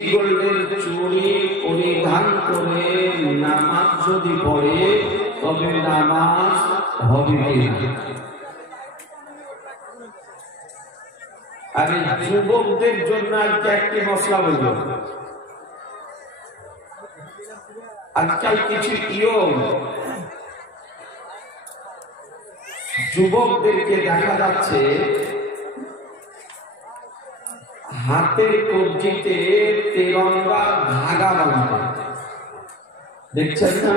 গোল্ডের চুড়ি পরিধান করে নামাজ যদি পড়ে তবে নামাজ হবে না। আরে যুবকদের জন্য আজকে একটি মশলা বলব। আজকাল কিছু যুবকদেরকে দেখা যাচ্ছে হাতের কবজিতে তেরঙ্গা ধাগা বাঁধা, দেখছেন না?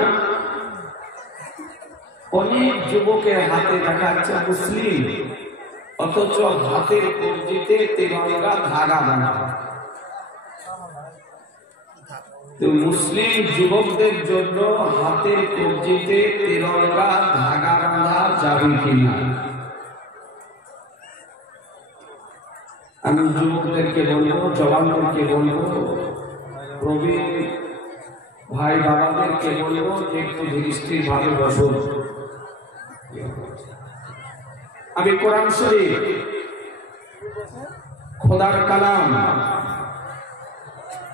অনেক যুবকের হাতে দেখা যাচ্ছে মুসলিম, অথচ হাতের কবজিতে তেরঙ্গা ধাগা বাঁধা। তো মুসলিম যুবকদের জন্য হাতের কবজিতে তেরঙ্গা ধাগা বাঁধা যাবে কিনা? আমি যুবকদেরকে বলবো, জওয়ানদেরকে বলবো, প্রবীণ ভাই বাবাদেরকে বলবো যে একটু ধীরস্থির ভাবে বসুন। আমি কোরআন শরীফ, খোদার কালাম,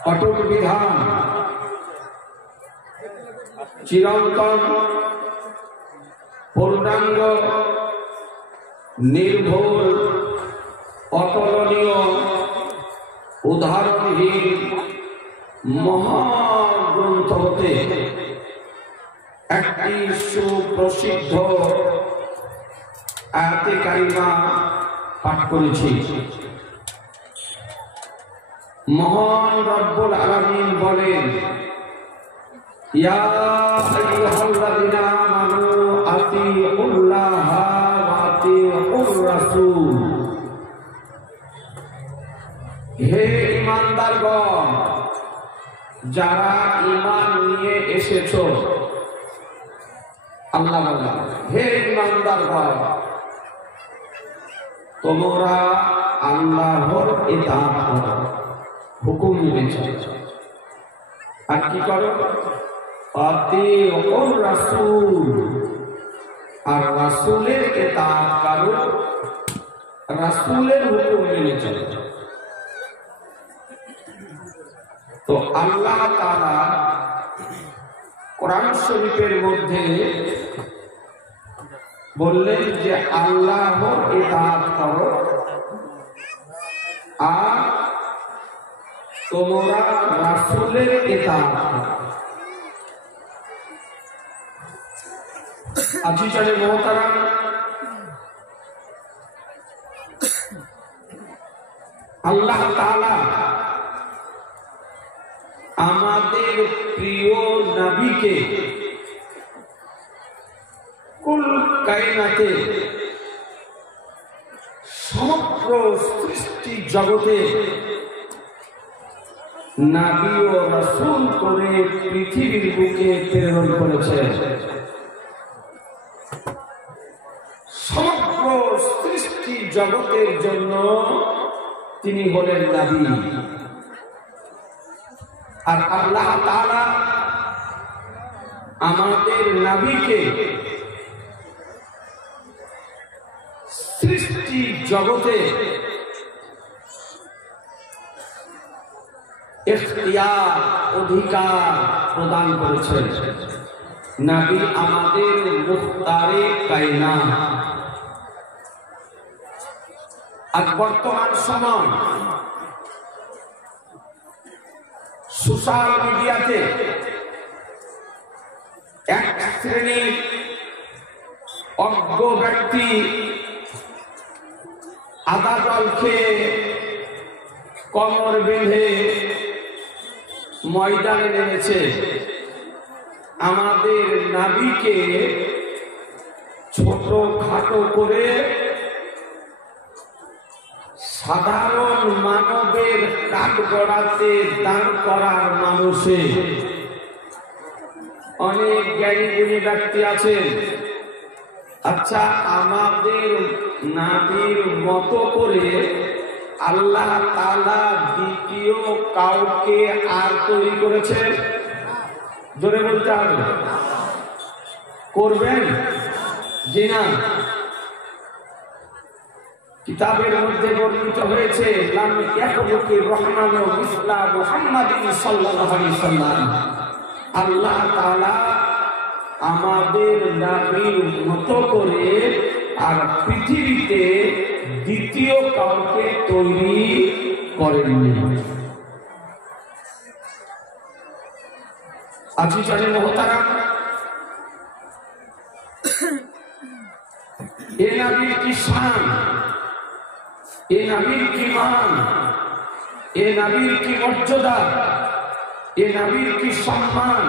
অটুট বিধান, চিরন্তন, পূর্ণাঙ্গ, নির্ভুল, অতুলনীয়, উদাহরণহীন মহাগ্রন্থ হতে একটি সুপ্রসিদ্ধ আয়াতে কারিমা পাঠ করেছি। মহান রব্বুল আলামিন বলেন, ইয়া আইয়ুহাল্লাযীনা আমানু আতিউল্লাহা ওয়া আতিউর রাসূল। হে ঈমানদারগণ, যারা ঈমান নিয়ে এসেছো, আল্লাহ বলেন, হে ঈমানদারগণ, তোমরা আল্লাহর ইতাআত করো, হুকুম মেনে চলো। আর কি করো? আতিউর রাসূল, আর রাসূলের ইতাআত করো, রাসূলের হুকুম মেনে চলো। তো আল্লাহ তাআলা কোরআন শরীফের মধ্যে বললেন যে আল্লাহর ইতাআত করো আর তোমরা রাসূলের ইতাআত করো। আজিজানে মুহতারাম, আল্লাহ তাআলা আমাদের প্রিয় নবীকে কুল কায়নাতে, সমগ্র সৃষ্টি জগতে নবী ও রাসূল করে পৃথিবীর বুকে প্রেরণ করেছেন। সমগ্র সৃষ্টি জগতের জন্য তিনি হলেন নবী। আর আল্লাহ তাআলা আমাদের নবীকে সৃষ্টি জগতে ইখতিয়ার, অধিকার প্রদান করেছেন। নবী আমাদের মুখতারে কায়নাত। আজ বর্তমান সময় সোশ্যাল মিডিয়াতে এক শ্রেণীর অজ্ঞ ব্যক্তি আদা জল খেয়ে কমর বেঁধে ময়দানে নেমেছে। আমাদের নবীকে ছোট খাটো করে সাধারণ মানবের কাঠগড়াতে দান করার মানুষে অনেক জ্ঞানী গুণী ব্যক্তি আছেন। আচ্ছা, আমাদের নবীর মতো করে আল্লাহ তাআলা দ্বিতীয় কাউকে আর তৈরি করেছেন? জোরে বলতে হবে। করবেন? জি না। কিতাবের মধ্যে বর্ণিত হয়েছে লাম ইয়াখলুকির রহমানু মিসলা মুহাম্মাদিন সাল্লাল্লাহু আলাইহি সাল্লাম, আল্লাহ তাআলা আমাদের নবীর মতো করে আর পৃথিবীতে দ্বিতীয় কাউকে তৈরি করেননি। আজিজানে মুহতারাম, এ নবীর কি শান, এ নবীর কি মান, এ নবীর কি মর্যাদা, এ নবীর কি সম্মান,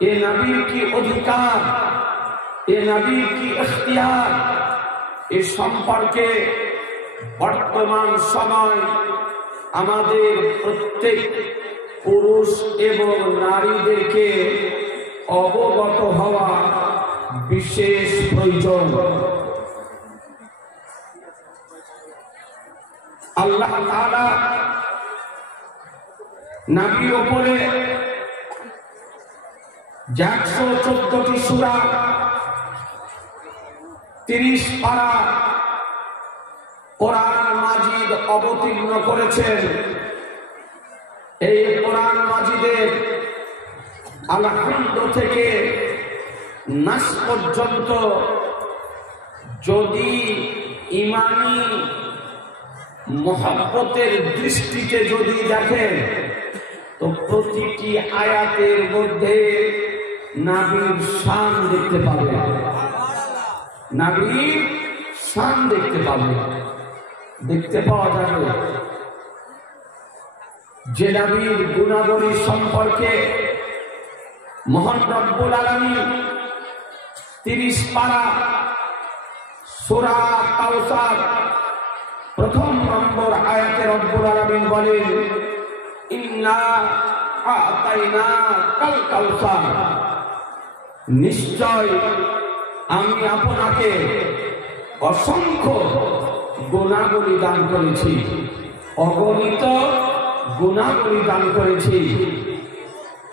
এ নবীর কি অধিকার, এ নবীর কি ইখতিয়ার, এ সম্পর্কে বর্তমান সময় আমাদের প্রত্যেক পুরুষ এবং নারীদেরকে অবগত হওয়া বিশেষ প্রয়োজন। আল্লাহ তাআলা নবীর উপরে 114টি সূরা, 30 পারা কোরআন মাজিদ অবতীর্ণ করেছেন। এই কোরআন মাজিদের আল-হামদ থেকে নাস পর্যন্ত যদি ঈমানী মহব্বতের দৃষ্টিতে যদি দেখেন তো প্রতিটি আয়াতের মধ্যে নবীর শান দেখতে পাবেন, নবীর শান দেখতে পাবেন, দেখতে পাওয়া যাবে। যে নবীর গুণাবলী সম্পর্কে মহান রব্বুল আলামিন 30 পারা সূরা কাউসার প্রথম নম্বর আয়াতে রব্বুল আলামিন বলেন, ইন্না আ'তাইনাকাল কাউসার, নিশ্চয় আমি আপনাকে অসংখ্য গুণাবলী দান করেছি, অগণিত গুণাবলী দান করেছি।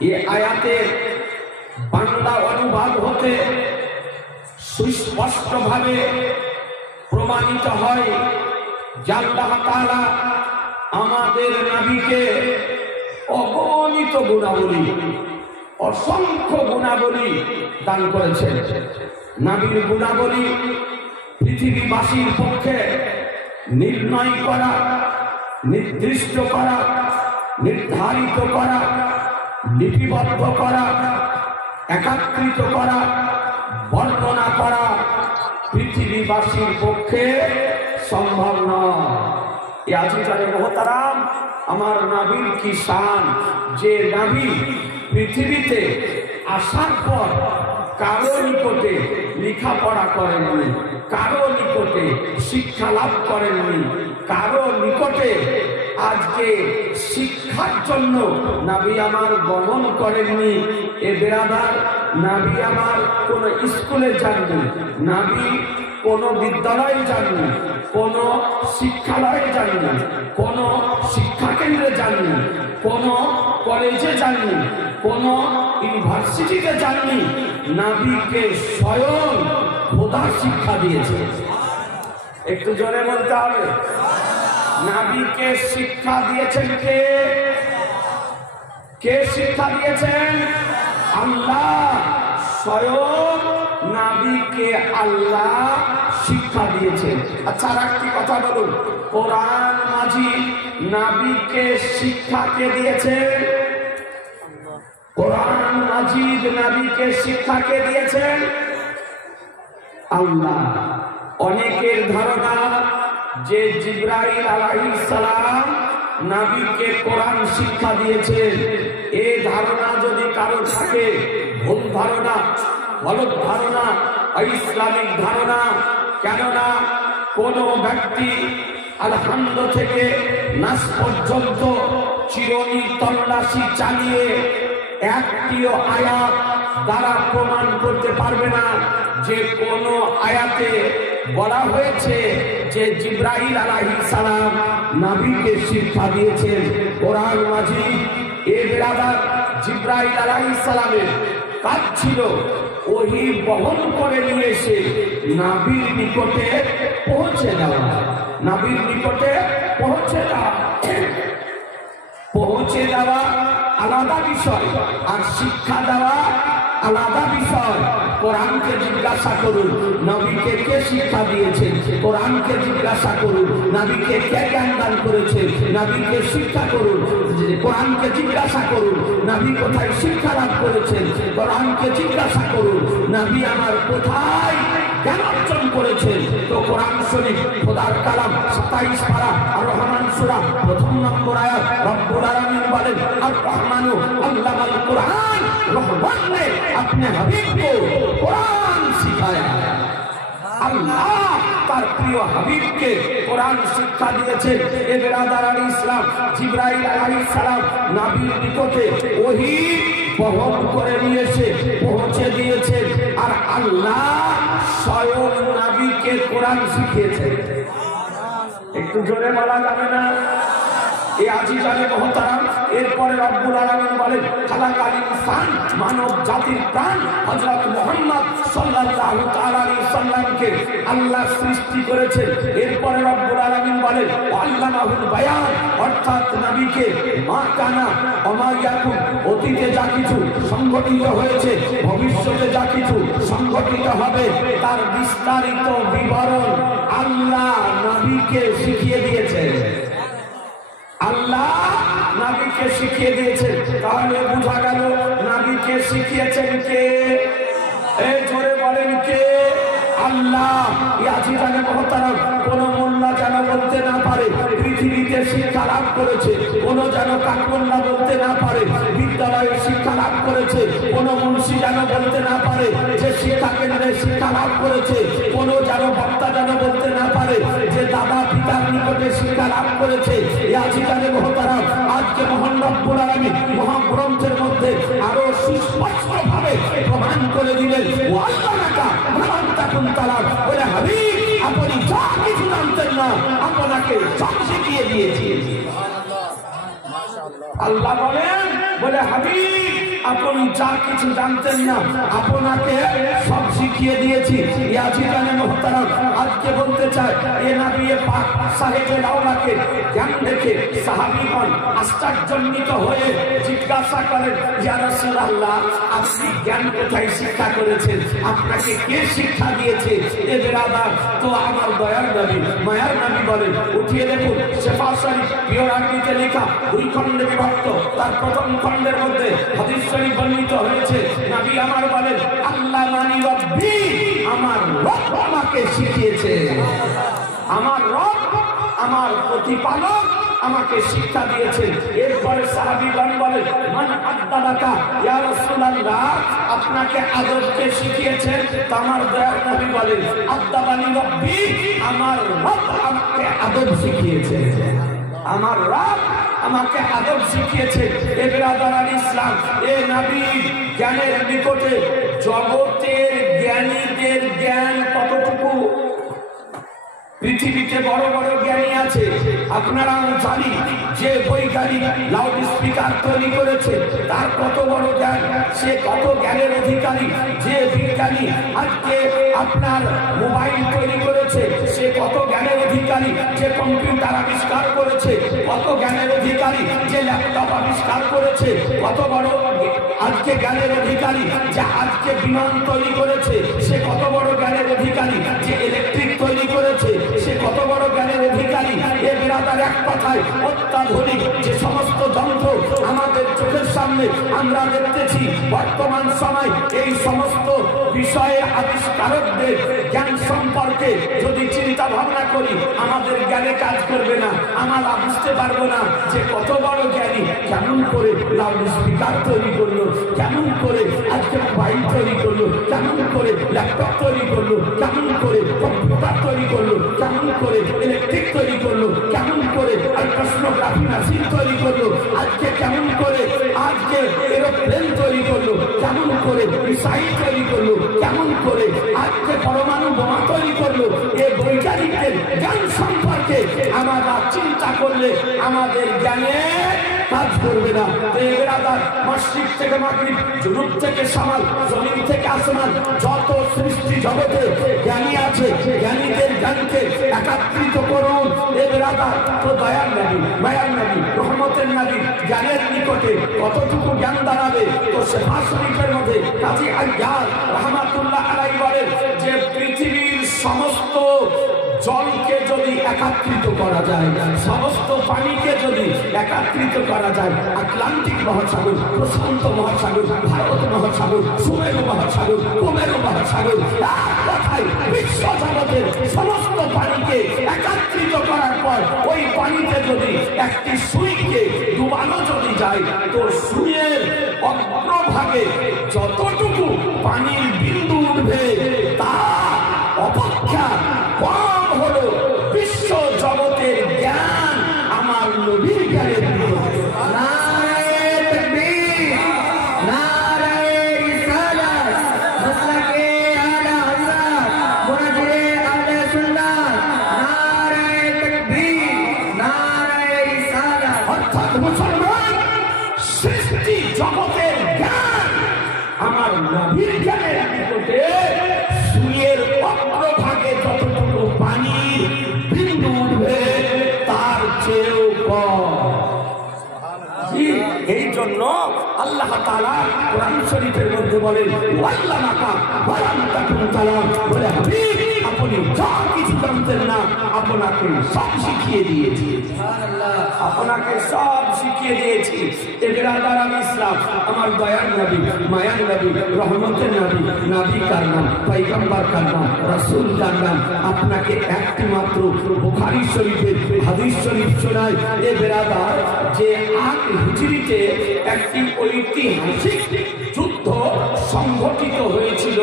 এই আয়াতের বাংলা অনুবাদ হতে সুস্পষ্টভাবে প্রমাণিত হয় যে আল্লাহ তাআলা আমাদের নবীকে অগণিত গুণাবলী, অসংখ্য গুণাবলী দান করেছেন। নবীর গুণাবলী পৃথিবীবাসীর পক্ষে নির্ণয় করা, নির্দিষ্ট করা, নির্ধারিত করা, লিপিবদ্ধ করা, একাত্রিত করা, বর্ণনা করা পৃথিবীবাসীর পক্ষে সম্ভব নয়। এই আজিজানে মুহতারাম, আমার নবীর কি শান, যে নবী পৃথিবীতে আসার পর কারো নিকটে লেখাপড়া করেননি, কারো নিকটে শিক্ষা লাভ করেননি, কারো নিকটে আজকে শিক্ষার জন্য নবী আমার গমন করেননি। এ বেরাদার, নবী আমার কোন স্কুলে যাননি, নবী কোন বিদ্যালয়ে যাননি, কোন শিক্ষালয়ে যাননি, কোন শিক্ষা কেন্দ্রে যাননি, কোন কলেজে যাননি, কোন ইউনিভার্সিটিতে যাননি। নবীকে স্বয়ং খোদা শিক্ষা দিয়েছে। একটু জোরে বলতে হবে, নবীকে শিক্ষা দিয়েছেন কে? কে শিক্ষা দিয়েছেন? আল্লাহ স্বয়ং নবীকে আল্লাহ শিক্ষা দিয়েছেন। আচ্ছা, আর একটি কথা বলুন, কোরআন মাজিদ নবীকে শিক্ষা কে দিয়েছে? কোরআন মাজিদ নবীকে শিক্ষা কে দিয়েছেন? আল্লাহ। অনেকের ধারণা যে জিবরাইল আলাইহিস সালাম নবীকে কোরআন শিক্ষা দিয়েছেন। এই ধারণা যদি কারো থাকে, ভুল ধারণা, গলত ধারণা, ইসলামিক ধারণা। কেননা কোন ব্যক্তি আল-হামদ থেকে নাস পর্যন্ত চিরনি তল্লাশি চালিয়ে একটিও আয়াত দ্বারা প্রমাণ করতে পারবে না যে কোন আয়াতে বলা হয়েছে যে জিবরাইল আলাইহিস সালাম নবীকে শিক্ষা দিয়েছেন। কোরআন মাজিদ এ বেরাদার জিবরাইল আলাইহিস সালামের কাজ ছিল ওহী বহন করে নিয়ে এসে নবীর নিকটে পৌঁছে দেওয়া, নবীর নিকটে পৌঁছে দেওয়া। পৌঁছে দেওয়া আলাদা বিষয়, আর শিক্ষা দেওয়া আলাদা বিষয়। কোরআনকে জিজ্ঞাসা করুন নবীকে কে শিক্ষা দিয়েছে, কোরআনকে জিজ্ঞাসা করুন নবীকে কে জ্ঞান দান করেছে, নবীকে শিক্ষা করুন, কোরআনকে জিজ্ঞাসা করুন নবী কোথায় শিক্ষা লাভ করেছেন, কোরআনকে জিজ্ঞাসা করুন নবী আমার কোথায় জ্ঞান অর্জন করেছেন। তো কোরআন শরীফ খোদার কালাম 27 পারা আর রহমান সূরা 1 নম্বর আয়াত রব্বুল আলামিন বলেন আর রহমানু আল্লামাল কুরআন, রহমান ने अपने हबीब को कुरान सिखाया। আল্লাহ তার প্রিয় হাবিবকে কোরআন শিক্ষা দিয়েছেন। এ বেরাদার ইসলাম, জিবরাইল আলাইহিস সালাম নবীর নিকটে ওহী বহন করে নিয়েছে, পৌঁছে দিয়েছেন, আর আল্লাহ স্বয়ং নবীকে কোরআন শিখিয়েছেন। একটু জোরে বলা যাবে না? এই আজিজানে মহতারাম, এরপরে রব্বুল আলামিন বলেন খালাকাল ইনসান, মানব জাতির প্রাণ হযরত মুহাম্মদ সাল্লাল্লাহু তাআলা আলাইহি সাল্লামকে আল্লাহ সৃষ্টি করেছেন। এরপরে রব্বুল আলামিন বলেন আল্লামাহুল বায়ান, অর্থাৎ নবীকে মা কানা ওমা ইয়াকুন, অতীতে যা কিছু সংঘটিত হয়েছে, ভবিষ্যতে যা কিছু সংঘটিত হবে তার বিস্তারিত বিবরণ আল্লাহ নবীকে শিখিয়ে দিয়েছেন। আল্লাহ নবীকে শিখিয়ে দিয়েছেন। তাহলে বোঝা গেল নবীকে শিখিয়েছেন কে? এই জোরে বলেন কে? আল্লাহ। ইয়াজিদানে মহতারাম, কোন মোল্লা যেন বলতে না পারে পৃথিবীতে শিক্ষা লাভ করেছে, কোন যেন কাকমোল্লা বলতে না পারে বিদ্যালয়ে শিক্ষা লাভ করেছে, কোন মুন্সি যেন বলতে না পারে যে শিক্ষা কেন্দ্রে শিক্ষা লাভ করেছে, কোন যেন বক্তা যেন বলতে না পারে যে দাদা পিতার নিকটে শিক্ষা লাভ করেছে। ইয়াজিদানে মহতারাম, আজকে মহান রব্বুল আলামিন মহাগ্রন্থের মধ্যে আরো সুস্পষ্টভাবে প্রমাণ করে দিলেন ওয়াল্লানাকা মান তাকুন তালাব, বলে হাবিব আপনি যা কিছু জানতেন না আপনাকে সব শিখিয়ে দিয়েছি। আল্লাহ বলেন, বলে হাবিব আপনি যা কিছু জানতেন না আপনাকে সব শিখিয়ে দিয়েছি। ইয়াজিদানে মুহতারাম, আজকে বলতে চাই এ নবী পাক সাহেবে লাউলাকে জ্ঞান দেখে সাহাবীগণ আশ্চর্যান্বিত হয়ে জিজ্ঞাসা করেন ইয়া রাসূলুল্লাহ, আপনি জ্ঞান কোথায় শিক্ষা করেছেন, আপনাকে কে শিক্ষা দিয়েছে? এ বেরাদার, তো আমার দয়ার নবী মায়ার নবী বলেন, উঠিয়ে দেখুন শেফা শরীফ পিওর আরবিতে লেখা 2 খণ্ডে বিভক্ত, তার প্রথম খণ্ডের মধ্যে হাদিস শরীফ বর্ণিত হয়েছে। নবী আমার বলেন আল্লাহ মানি রব্বি, আমার রব আমাকে শিখিয়েছে, আমার রব আমার প্রতিপালক আমাকে শিক্ষা দিয়েছেন। এরপরে সাহাবীগণ বলেন মান আদাবাকা ইয়া রাসূলুল্লাহ, আপনাকে আদবকে শিখিয়েছেন। তো আমার দয়ার নবী বলেন আদাবানি রব্বি, আমার রব আমাকে আদব শিখিয়েছে, আমার রব আমাকে আদব শিখিয়েছে। এ বেরাদার ইসলাম, এ নবী জ্ঞানের নিকটে জগতের জ্ঞানীদের জ্ঞান কতটুকু? পৃথিবীতে বড় বড় জ্ঞানী আছে, আপনারা জানি যে বৈজ্ঞানিক লাউড স্পিকার তৈরি করেছে তার কত বড় জ্ঞান, সে কত জ্ঞানের অধিকারী। যে বিজ্ঞানী আজকে আপনার মোবাইল তৈরি করেছে সে কত জ্ঞানের অধিকারী। যে কম্পিউটার আবিষ্কার করেছে কত জ্ঞানের অধিকারী। যে ল্যাপটপ আবিষ্কার করেছে কত বড় আজকে জ্ঞানের অধিকারী। যে আজকে বিমান তৈরি করেছে সে কত বড় জ্ঞানের অধিকারী। যে ইলেকট্রিক তৈরি করেছে সে কত বড় জ্ঞানের অধিকারী। এ বেরাদার, এক কথায় অত্যাধুনিক যে সমস্ত যন্ত্র আমাদের চোখের সামনে আমরা দেখতেছি বর্তমান সময়, এই সমস্ত বিষয়ে আবিষ্কারকদের জ্ঞান সম্পর্কে যদি চিন্তা ভাবনা করি আমাদের জ্ঞানে কাজ করবে না। আমরা বুঝতে পারবো না যে কত বড় জ্ঞানী, কেমন করে লাউড স্পিকার তৈরি করলো, কেমন করে আজকে মোবাইল তৈরি করলো, কেমন করে ল্যাপটপ তৈরি করলো, কেমন করে কম্পিউটার তৈরি করলো, কেমন করে ইলেকট্রিক তৈরি করলো, কেমন করে আল্ট্রাসোনোগ্রাফি মেশিন তৈরি করলো, আজকে কেমন করে আজকে এরোপ্লেন তৈরি করলো, কেমন করে মিসাইল তৈরি করলো, কেমন করে আজকে পরমাণু বোমা তৈরি করলো। এই বৈজ্ঞানিকদের জ্ঞান সম্পর্কে আমরা চিন্তা করলে আমাদের জ্ঞানে কাজ করবে না। মসজিদ থেকে মাগরিব, জুনুব থেকে শামাল, জমিন থেকে আসমান, যত সৃষ্টি জগতে জ্ঞানী আছে, জ্ঞানীদের জ্ঞানকে একাত্রিত করুন। এ বেরাদার তো দয়ার নবী, মায়ার নবী, রহমতের নবী, জ্ঞানের নিকটে কতটুকু জ্ঞান দাঁড়াবে। তো শেফা শরীফের মধ্যে কাজী আইয়াজ রাহমাতুল্লাহ আলাইহি বলেন যে পৃথিবীর সমস্ত জলকে যদি একত্রিত করা যায়, সমস্ত পানিকে যদি একত্রিত করা যায়, আটলান্টিক মহাসাগর, প্রশান্ত মহাসাগর, ভারত মহাসাগর, সুমেরু মহাসাগর, কুমেরু মহাসাগর, এক কথায় বিশ্ব জগতের সমস্ত পানিকে একত্রিত করার পর ওই পানিতে যদি একটি সুইকে ডুবানো যদি যায়, তো সুইয়ের অগ্রভাগে যতটুকু পানির বিন্দু উঠবে তা অপেক্ষা কম হলো বিশ্ব জগতের জ্ঞান আমার নবীর জ্ঞানের বিরুদ্ধে। নারায়ে তাকবীর, নারায়ে রিসালাত, মাসলাকে আলা হযরত, মুনাজিরে আহলে সুন্নাত, নারায়ে তাকবীর, নারায়ে রিসালাত। অর্থাৎ মুসলমান সৃষ্টি জগতের জ্ঞান আমার নবীর জ্ঞানের বিরুদ্ধে সুইয়ের অগ্রভাগে যতটুকু পানির বিন্দু উঠবে তার চেয়েও কম। এই জন্য আল্লাহ তাআলা কোরআন শরীফের মধ্যে বলেন ওয়াল্লামাকা ওয়ালাম তাকুন তালাম, বলে হাবিব আপনি যা কিছু জানতেন না আপনাকে সব শিখিয়ে দিয়েছি, আপনাকে সব শিখিয়ে দিয়েছি। এবেরাদার ইসলাম আমার দয়ার নবী, মায়ার নবী, রহমতের নবী, নবী কার নাম, পয়গম্বর কার নাম, রাসূল কার নাম, আপনাকে একটি মাত্র বুখারী শরীফের হাদিস শরীফ শোনায়। এ বেরাদার যে 8 হিজরিতে একটি ঐতিহাসিক যুদ্ধ সংঘটিত হয়েছিল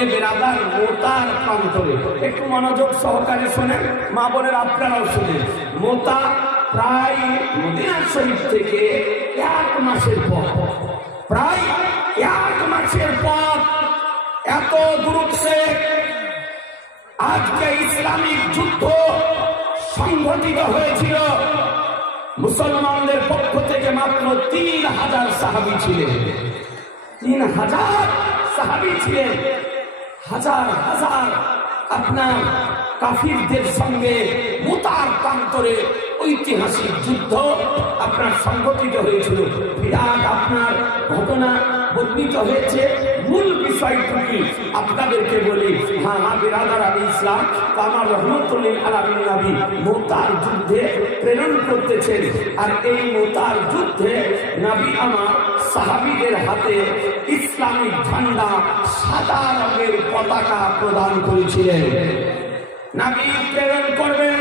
এ বেরাদার মোতার প্রান্তরে। একটু মনোযোগ সহকারে শোনেন, মা বোনের আপনারাও শোনেন। মোতা প্রায় মদিনা শরীফ থেকে 1 মাসের পর, প্রায় 1 মাসের পর এত দূরত্বে আজকে ইসলামিক যুদ্ধ সংঘটিত হয়েছিল। মুসলমানদের পক্ষ থেকে মাত্র 3000 সাহাবী ছিলেন, 3000 সাহাবী ছিলেন। হাজার হাজার আপনার কাফিরদের সঙ্গে মুতার প্রান্তরে ঐতিহাসিক যুদ্ধ আপনার সংঘটিত হয়েছিল। বিরাট আপনার ঘটনা বর্ণিত হয়েছে। মূল বিষয়টুকু আপনাদেরকে বলি। হ্যাঁ বিরাদার আলী ইসলাম আমার রহমতুল্লিল আলামিন নবী মুতার যুদ্ধে প্রেরণ করতেছেন। আর এই মুতার যুদ্ধে নবী আমার সাহাবীদের হাতে ইসলামিক ঝান্ডা সাদা রঙের পতাকা প্রদান করেছিলেন। নবী প্রেরণ করবেন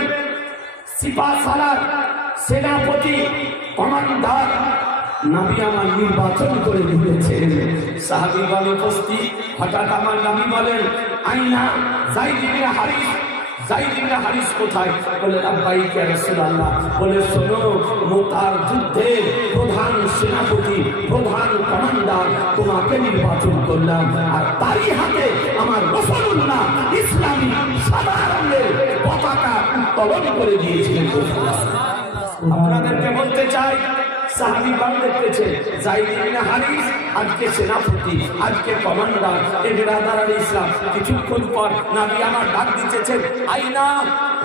সিপাহসালার সেনাপতি কমান্ডার নবী আমার নির্বাচন করে দিয়েছেন। সাহাবীগণ উপস্থিত। হঠাৎ আমার নবী বলেন আইনা যায়েদ ইবনে হারিস, যায়েদ ইবনে হারিস কোথায়? বলে আব্বাইক ইয়া রাসূলুল্লাহ। বলে শোনো, মুতার যুদ্ধে প্রধান সেনাপতি, প্রধান কমান্ডার তোমাকে নির্বাচন করলাম। আর তারই হাতে আমার রাসূলুল্লাহ ইসলামী সাদা রঙের পতাকা উত্তোলন করে দিয়েছিলেন। আপনাদেরকে বলতে চাই, সাহাবীগণ দেখতেছে যায়েদ ইবনে হারিস আজকে সেনাপতি, আজকে কমান্ডার। এ বিরাদার আলী ইসলাম কিছুক্ষণ পর নবী আমার ডাক দিতেছেন আইনা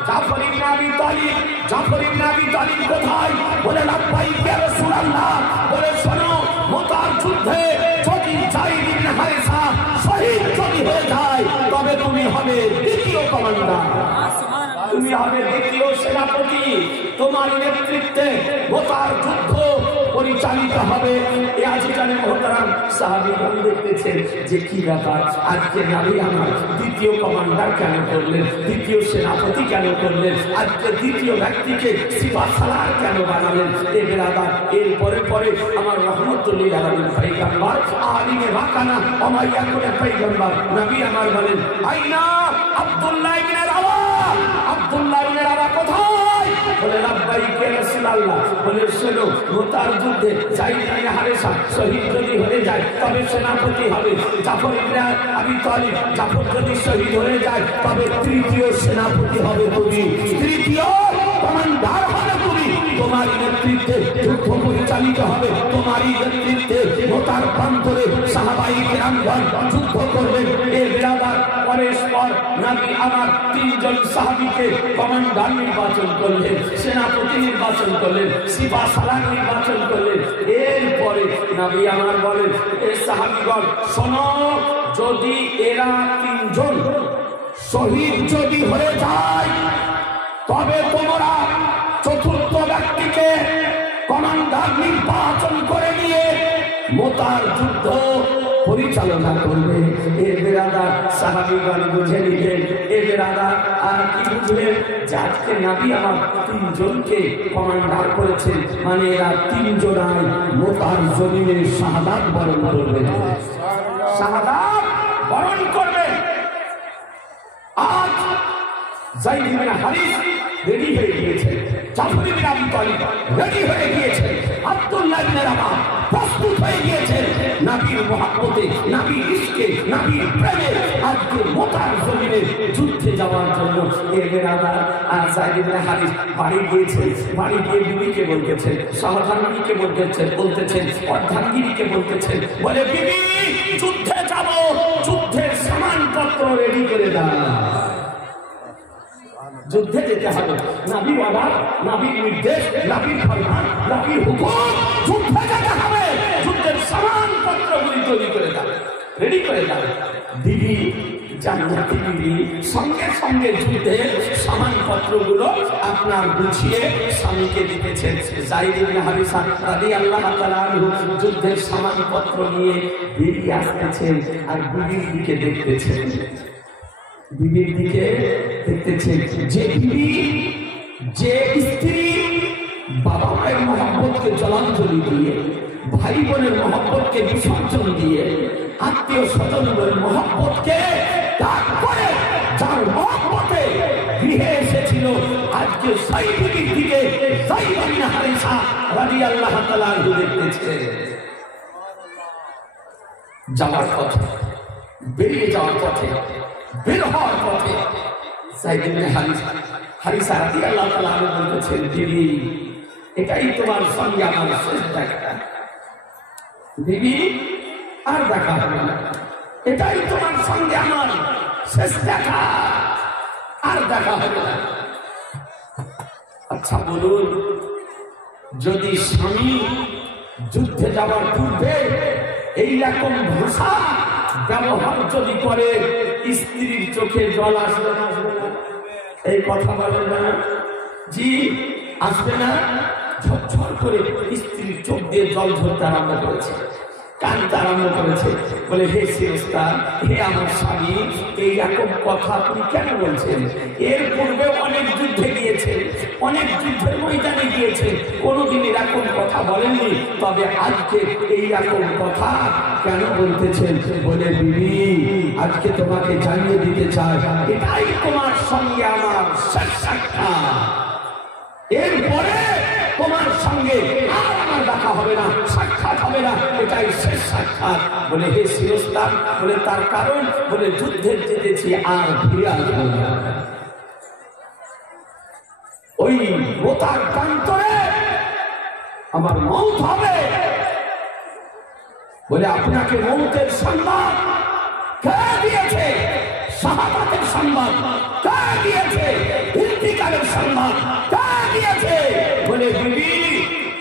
জাফর ইবনে আবি তালিব। জাফর ইবনে আবি তালিব কোথায়? বলে লাব্বাইক ইয়া রাসূলুল্লাহ। বলে শোনো, মুতার যুদ্ধে যদি যায়েদ ইবনে হারিসা শহীদ যদি হয়ে যায় তবে তুমি হবে দ্বিতীয় কমান্ডার, তুমি হবে দ্বিতীয় সেনাপতি। তোমার নেতৃত্বে মুতার যুদ্ধ পরিচালিত হবে। এই আজিজানে মোহতারাম সাহাবীগণ দেখতেছেন যে কি ব্যাপার, আজকে নবী আমার দ্বিতীয় কমান্ডার কেন করলেন, দ্বিতীয় সেনাপতি কেন করলেন, আজকে দ্বিতীয় ব্যক্তিকে সিপাহসালার কেন বানালেন? এ বেরাদার এরপরে পরে আমার রহমতুল্লিল আলামিন পয়গম্বর আলিমে মাকানা উমাইয়া করে পয়গম্বর নবী আমার বলেন আইনা আব্দুল্লাহ ইবনে রাওয়া। আব্দুল্লাহ ইবনে রাওয়া কোথায়? বলে লাব্বাইক ইয়া রাসূলুল্লাহ। বলে শোনো, মুতার যুদ্ধে যায়েদ ইবনে হারিসা শহীদ যদি হয়ে যায় তবে সেনাপতি হবে জাফর ইবনে আবি তালিব। জাফর যদি শহীদ হয়ে যায় তবে তৃতীয় সেনাপতি হবে তুমি, তৃতীয় কমান্ডার হবে তুমি। তো তোমারই নেতৃত্বে যুদ্ধ পরিচালিত হবে, তোমারই নেতৃত্বে মোতার প্রান্তরে সাহাবাই কেরামগণ যুদ্ধ করবেন। এ বিরাদার পরস্পর নবী আমার তিনজন সাহাবীকে কমান্ডার নির্বাচন করলেন, সেনাপতি নির্বাচন করলেন, সিপাহ সালার নির্বাচন করলেন। এরপরে নবী আমার বলেন, এ সাহাবীগণ শোনো, যদি এরা তিনজন শহীদ যদি হয়ে যায় তবে তোমরা চতুর্থ ব্যক্তিকে কমান্ডার নির্বাচন করে নিয়ে মোতার যুদ্ধ পরিচালনা করবে। এ বেরাদার সাহাবীগণ বুঝে নিলেন, এ বেরাদার আর কি বুঝলেন যে আজকে নবী আমার তিনজনকে কমান্ডার করেছেন, মানে এরা তিনজনাই মোতার জমিনে শাহাদাত বরণ করবে, শাহাদাত বরণ করবে। আজ যায়েদ ইবনে হারিস রেডি হয়ে গিয়েছে, জাফর ইবনে আবি তালিব রেডি হয়ে গিয়েছে, আব্দুল্লাহ ইবনে রাওয়াহা প্রস্তুত হয়ে গিয়েছে নবীর মহব্বতে, নবীর ইশকে, নবীর প্রেমে আজকে মোতার জমিনে যুদ্ধে যাওয়ার জন্য। এর বেরাদার আর যায়েদ ইবনে হারিস বাড়ি গিয়েছে, বাড়ি গিয়ে বিবিকে বলতেছেন, সহধর্মিনীকে বলতেছেন, অর্ধাঙ্গিনীকে বলতেছেন, বলে বিবি যুদ্ধে যাব, যুদ্ধের সামানপত্র রেডি করে দাও, যুদ্ধে যেতে হবে, নবীর অর্ডার, নবীর নির্দেশ, নবীর ফরমান, নবীর হুকুম, যুদ্ধে যেতে হবে, যুদ্ধের সামানপত্রগুলি তৈরি করে দাও, রেডি করে দাও। দিদি জান্নাতি দিদি সঙ্গে সঙ্গে যুদ্ধের সামানপত্রগুলো আপনার গুছিয়ে স্বামীকে দিতেছেন। যায়েদ ইবনে হারিসা রাদিয়াল্লাহু তাআলা আনহু যুদ্ধের সামানপত্র নিয়ে বেরিয়ে আসতেছেন আর বিবির দিকে দেখতেছেন, বিবির দিকে দেখতেছেন। যে বিবি, যে স্ত্রী বাবা মায়ের মহব্বতকে জলাঞ্জলি দিয়ে, ভাই বোনের মহব্বতকে বিসর্জন দিয়ে, আত্মীয় স্বজনদের মহব্বতকে ত্যাগ করে যার মহব্বতে গৃহে এসেছিল, আজকে সেই বিবির দিকে যায়েদ ইবনে হারিসা রাদিয়াল্লাহু তাআলা আনহু দেখতেছে। যাওয়ার পথে, বেরিয়ে যাওয়ার পথে, বের হওয়ার পথে যায়েদ ইবনে হারিসা রাদিয়াল্লাহু তাআলা আনহু বলতেছেন, বিবি এটাই তোমার সঙ্গে আমার শেষ দেখা, বিবি আর দেখা হবে না, এটাই তোমার সঙ্গে আমার শেষ দেখা, আর দেখা হবে না। আচ্ছা বলুন, যদি স্বামী যুদ্ধে যাওয়ার পূর্বে এইরকম ভাষা ব্যবহার যদি করে, স্ত্রীর চোখে জল আসবে না? এই কথা বলেন না জি, আসবে না? ঝরঝর করে স্ত্রীর চোখ দিয়ে জল ঝরতে আরম্ভ করেছে, কাঁদতে আরম্ভ করেছে, বলে হে সিরস্তার, হে আমার স্বামী, এইরকম কথা আপনি কেন বলছেন? এর পূর্বে অনেক যুদ্ধে গিয়েছে, অনেক যুদ্ধের ময়দানে গিয়েছে, কোনোদিন এরকম কথা বলেননি, তবে আজকে এইরকম কথা কেন বলতেছেন? বলে বিবি আজকে তোমাকে জানিয়ে দিতে চাই, এটাই তোমার সঙ্গে আমার শেষ সাক্ষাৎ, এরপরে তোমার সঙ্গে আর আমার দেখা হবে না, সাক্ষাৎ হবে না, এটাই শেষ সাক্ষাৎ। বলে হে সিরস্তান, বলে তার কারণ, বলে যুদ্ধে জিতেছি আর ফিরে আসবো না, ওই মোতার প্রান্তরে আমার মৌত হবে। বলে আপনাকে মৌতের সংবাদ কে দিয়েছে? শাহাদাতের সংবাদ কে দিয়েছে? ইন্তিকালের সংবাদ কে দিয়েছে? বলে বিবি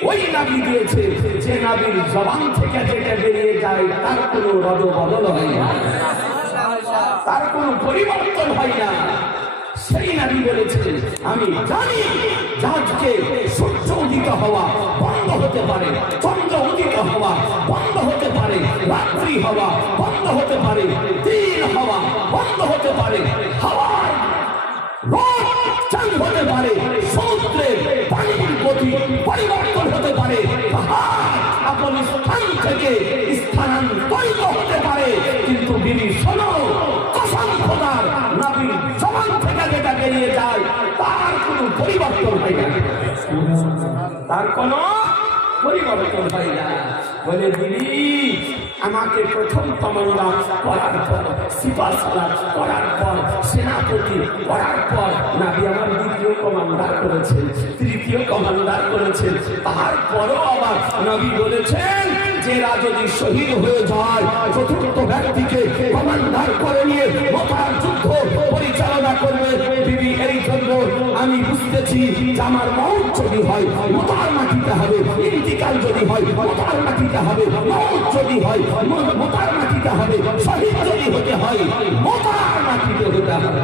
ওই নবী দিয়েছে, যে নবীর জবান থেকে যেটা বেরিয়ে যায় তার কোনো রদ বদল হয় না, তার কোনো পরিবর্তন হয় না। সেই নবী বলেছেন, আমি জানি আজকে সূর্য উদিত হওয়া বন্ধ হতে পারে, চন্দ্র উদিত হওয়া বন্ধ হতে পারে, রাত্রি হওয়া বন্ধ হতে পারে, দিন হওয়া বন্ধ হতে পারে, হাওয়ার রোদ চাঁদ হতে পারে, সমুদ্রের পানির গতি পরিবর্তন হতে পারে, আপন স্থান থেকে স্থানান্তরিত হতে পারে, কিন্তু বিবি শোনো, কসম খোদার, নবীর জবান থেকে যেটা বেরিয়ে যায় তার কোনো পরিবর্তন হয় না, তার কোনো পরিবর্তন হয় না। বলে বিবি আমাকে প্রথম কমান্ডার করার পর, সিপাহ সালার করার পর, সেনাপতি করার পর নবী আমার দ্বিতীয় কমান্ডার করেছেন, তৃতীয় কমান্ডার করেছেন। তারপরও আবার নবী বলেছেন যে এরা যদি শহীদ হয়ে যায়, চতুর্থ ব্যক্তিকে কমান্ডার করে নিয়ে মোতার যুদ্ধ পরিচালনা করবে। বিবি এই জন্য আমি বুঝতেছি যে আমার মৌত যদি হয় মোতার মাটিতে হবে, ইন্তিকাল যদি হয় মোতার মাটিতে হবে, মৌত যদি হয় মোতার মাটিতে হবে, শহীদ যদি হতে হয় মোতার মাটিতে হতে হবে।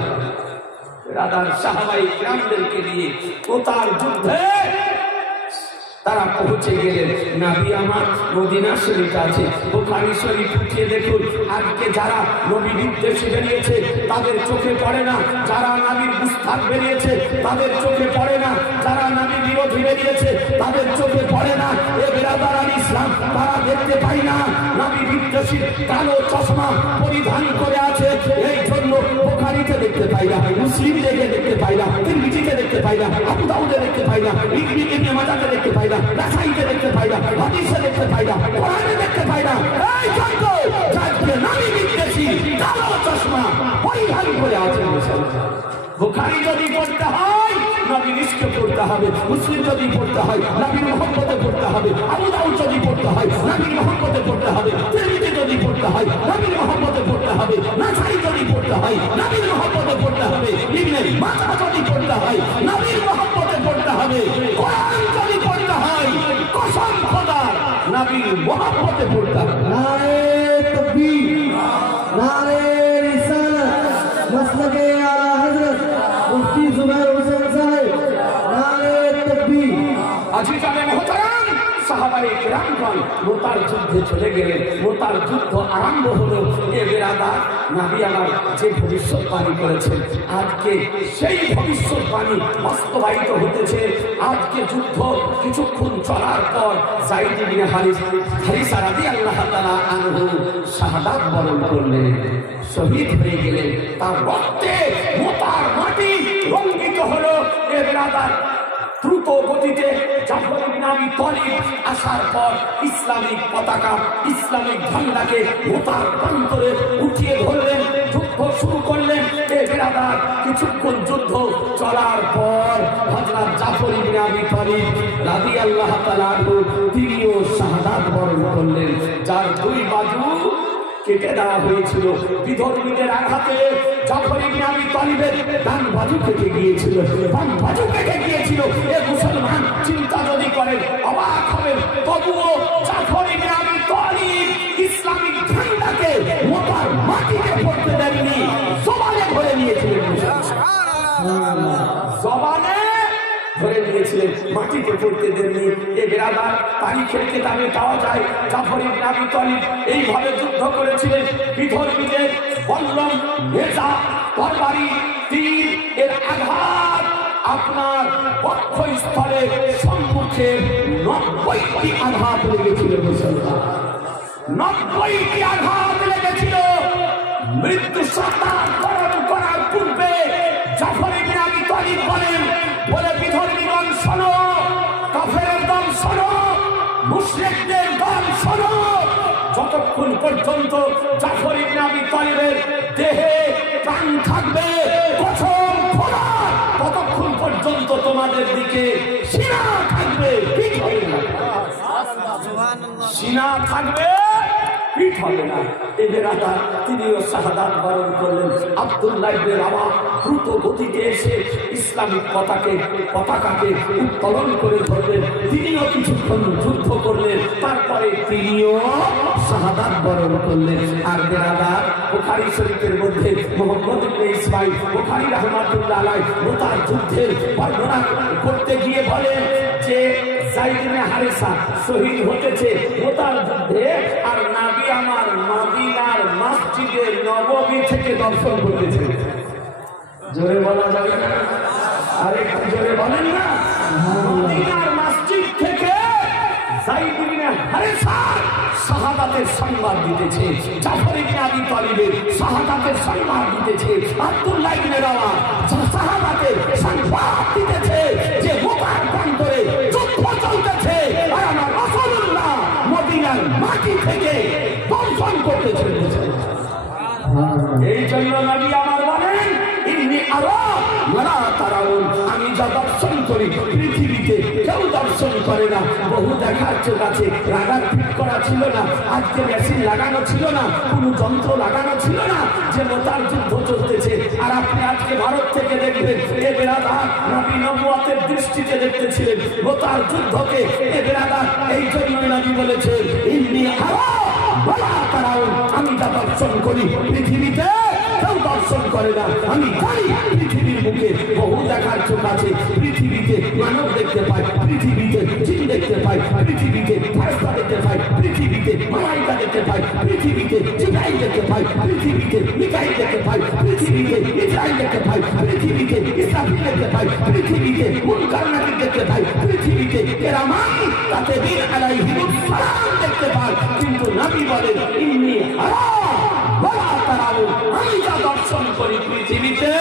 রাদার সাহাবাই গ্রামদেরকে নিয়ে মোতার যুদ্ধে তারা পৌঁছে গেলেন। নবী আমার মদিনা শরীফ আছে, বুখারী শরীফ উঠিয়ে দেখুন। আজকে যারা নবী বিদ্বেষী বেরিয়েছে তাদের চোখে পড়ে না, যারা নবীর মুস্তাক বেরিয়েছে তাদের চোখে পড়ে না, যারা নবী বিরোধী বেরিয়েছে তাদের চোখে পড়ে না। এ বিরাদারান ইসলাম তারা দেখতে পায় না। নবী বিদ্বেষী কালো চশমা পরিধান করে আছে, এই জন্য বুখারীতে দেখতে পাই না, মুসলিম দেখতে পাই না, তিরমিজিতে দেখতে পাই না, আবু দাউদে দেখতে পাই না, ইবনে মাজাহতে দেখতে পাই না, নাসাইতে দেখতে পাই না, হাদিসে দেখতে পাই না, কোরআনে দেখতে পাই না। এই জন্য যাকে নবী বিদ্বেষী কালো চশমা পরিধান করে আছেন। বুখারী যদি পড়তে হয় নবীর ইশকে পড়তে হবে, মুসলিম যদি পড়তে হয় নবীর মুহাব্বতে পড়তে হবে, আবু দাউদ যদি পড়তে হয় নবীর মুহাব্বতে পড়তে হবে, তিরমিজি যদি পড়তে হয় নবীর মুহাব্বতে পড়তে হবে, নাসাই যদি পড়তে হয় নবীর মুহাব্বতে পড়তে হবে, ইবনে মাজাহ যদি পড়তে হয় নবীর মুহাব্বতে পড়তে হবে, কোরআন যদি পড়তে হয় কসম খোদার নবীর মুহাব্বতে পড়তে হবে। নারে তাকবীর, নারে রিসালাত, মাসলাকে আলা হযরত মুফতি জুবাইর হোসেন সাহেব, নারে তাকবীর। আজিজানে মুহতারাম, সাহাবায়ে কেরামগণ মোতার যুদ্ধে চলে গেলেন। মোতার যুদ্ধ আরম্ভ হলো। এ বিরাদার, নবী আমার যে ভবিষ্যৎবাণী করেছেন আজকে সেই ভবিষ্যৎবাণী বাস্তবায়িত হতেছে। আজকে যুদ্ধ কিছুক্ষণ চলার পর যায়েদ ইবনে হারিসা রাদিয়াল্লাহু তাআলা আনহু শাহাদাত বরণ করলেন, শহীদ হয়ে গেলেন। তার রক্তে মোতার মাটি রঞ্জিত হলো। এ বিরাদার, দ্রুত গতিতে জাফর ইবনে আবি তালিব আসার পর ইসলামিক পতাকা, ইসলামিক ঝান্ডাকে মোতার প্রান্তরে উঠিয়ে ধরলেন, যুদ্ধ শুরু করলেন। এ বিরাদার, কিছুক্ষণ যুদ্ধ চলার পর হযরত জাফর ইবনে আবি তালিব রাদিয়াল্লাহু তাআলা আনহু তিনিও শাহাদাত বরণ করলেন। যার দুই বাজু কেটে দেওয়া হয়েছিল বিধর্মীদের আঘাতে। জাফর ইবনে আবি তালিবের ডান বাজু কেটে গিয়েছিল, বাম বাজু কেটে গিয়েছিল। এ মুসলমান চিন্তা যদি করেন অবাক হবেন। তবুও জাফর ইবনে আবি তালিব ইসলামিক ঝান্ডাকে মোতার মাটিতে পড়তে দেননি, জবানে ধরে নিয়েছিলেন। জবানে ধরে নিয়েছিলেন, মাটিতে পড়তে দেননি। এ বিরাদার, তারিখের কিতাবে পাওয়া যায় জাফর ইবনে আবি তালিব এইভাবে যুদ্ধ করেছিলেন। বিধর্মীদের বল্লম, নেজা, তরবারি, তীর এর আঘাত আপনার বক্ষস্থলে সম্মুখে 90টি আঘাত লেগেছিল। মুসলমান 90টি আঘাত লেগেছিল। মৃত্যু সাক্ষাৎ করার পূর্বে জাফর ইবনে আবি তালিব বলেন, বলে বিধর্মীগণ শোনো, কাফেরের দল শোনো, মুশরিকদের দল শোনো, যতক্ষণ পর্যন্ত জাফর ইবনে আবি তালিবের দেহে প্রাণ থাকবে কসম খোদার, ততক্ষণ পর্যন্ত তোমাদের দিকে সিনা থাকবে, পিঠ হবে না। সিনা থাকবে, পিঠ হবে না। এদের আদার তিনিও শাহাদাত বরণ করলেন। আব্দুল্লাহ ইবনে রাওয়াহ দ্রুত গতিতে এসে ইসলামিক পতাকাকে উত্তোলন করে ধরলেন। তিনিও কিছুক্ষণ যুদ্ধ করলেন, তারপরে তিনিও শাহাদাত বরণ করলেন। আর বেরাদার, বুখারী শরীফের মধ্যে মুহাম্মদ ইবনে ইসমাঈল বুখারী রাহমাতুল্লাহ আলাইহি মোতার যুদ্ধের বর্ণনা করতে গিয়ে বলেন যে যায়েদ ইবনে হারিসা শহীদ হতেছে মোতার যুদ্ধে, আর নবী আমার মদিনার মসজিদে নববী থেকে দর্শন করতেছে। জোরে বলা যাবে না? আরে জোরে বলেন না। মদিনার মসজিদ থেকে যায়েদ ইবনে হারিসা শাহাদাতের সংবাদ দিতেছে, জাফর ইবনে আবি তালিবের শাহাদাতের সংবাদ দিতেছে, আব্দুল্লাহ ইবনে রাওয়াহ শাহাদাতের সংবাদ দিতেছে যে মোতার প্রান্তরে যুদ্ধ চলতেছে। আর আমার রাসূলুল্লাহ মদিনার মাটি থেকে দর্শন করতে চলেছে। এই জন্য নবী আমার বলেন ইন্নী আরা ওয়ালা তারাউন, আমি যা দর্শন করি পৃথিবীতে কেউ দর্শন করে না। বহু দেখার চোখ আছে, রাডার ফিট করা ছিল না, আজকে মেশিন লাগানো ছিল না, কোনো যন্ত্র লাগানো ছিল না, যে মোতার যুদ্ধ চলতেছে। আর আপনি আজকে ভারত থেকে দেখবেন এ বেরাদার নবী নবুয়তের দৃষ্টিতে দেখতেছিলেন মোতার যুদ্ধকে। এ বেরাদার এই জন্যই নবী বলেছেন ইন্নী আরা ওয়ালা তারাউন, আমি যা দর্শন করি পৃথিবীতে কেউ দর্শন করে না। আমি জানি পৃথিবীর বুকে বহু দেখার চোখ আছে, পৃথিবীতে মানব দেখতে পাই, পৃথিবীতে জিন দেখতে পাই, পৃথিবীতে ফেরেশতা দেখতে পাই, পৃথিবীতে মালাইকা দেখতে পাই, পৃথিবীতে জিবরাইল দেখতে পাই, পৃথিবীতে মিকাইল দেখতে পাই, পৃথিবীতে ইসরাইল দেখতে পাই, পৃথিবীতে ইসরাফিল দেখতে পাই, পৃথিবীতে মুনকার নাকির দেখতে পাই, পৃথিবীতে কিরামান কাতিবিন আলাইহিমুস সালাম দেখতে পাই। কিন্তু নবী বলেন ইন্নী আরা ওয়ালা তারাউন, আমি যা দর্শন করি পৃথিবীতে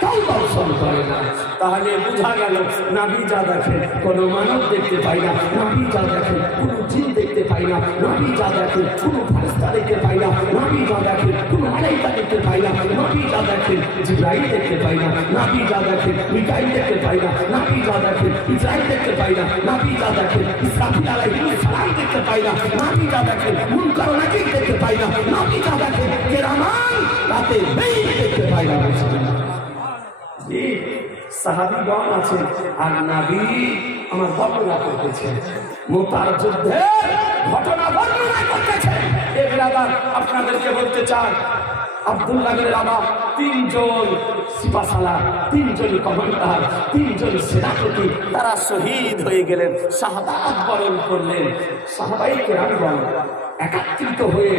কেউ দর্শন করে না। তাহলে বোঝা গেল নবী যা দেখে কোনো মানব দেখতে পাই না, নবী যা দেখে কোনো জিন দেখতে পাই না, নবী যা দেখে কোনো ফেরেশতা দেখতে পাই না, নবী যা দেখে কোনো মালাইকা দেখতে পাই না, নবী যা দেখে জিবরাইল দেখতে পাই না, নবী যা দেখে মিকাইল দেখতে পাই না, নবী যা দেখে ইসরাইল দেখতে পাই না, নবী যা দেখে ইসরাফিল আলাইহিস সালাম দেখতে পাই না, নবী যা দেখে মুনকার নাকির দেখতে পাই না, নবী যা দেখে কিরামান কাতিবিন দেখতে পাই না। সাহাবীগণ আছেন আর নবী আমার বর্ণনা করতেছেন, মুতার যুদ্ধের ঘটনা বর্ণনা করতেছেন। এই ব্রাদার আপনাদেরকে বলতে চান আব্দুল্লাহ বিন রাবাহ তিনজন সিপাহসালার, তিনজন কমান্ডার, তিনজন সেনাপতি তারা শহীদ হয়ে গেলেন, শাহাদাত বরণ করলেন। সাহাবায়ে কেরামগণ একত্রিত হয়ে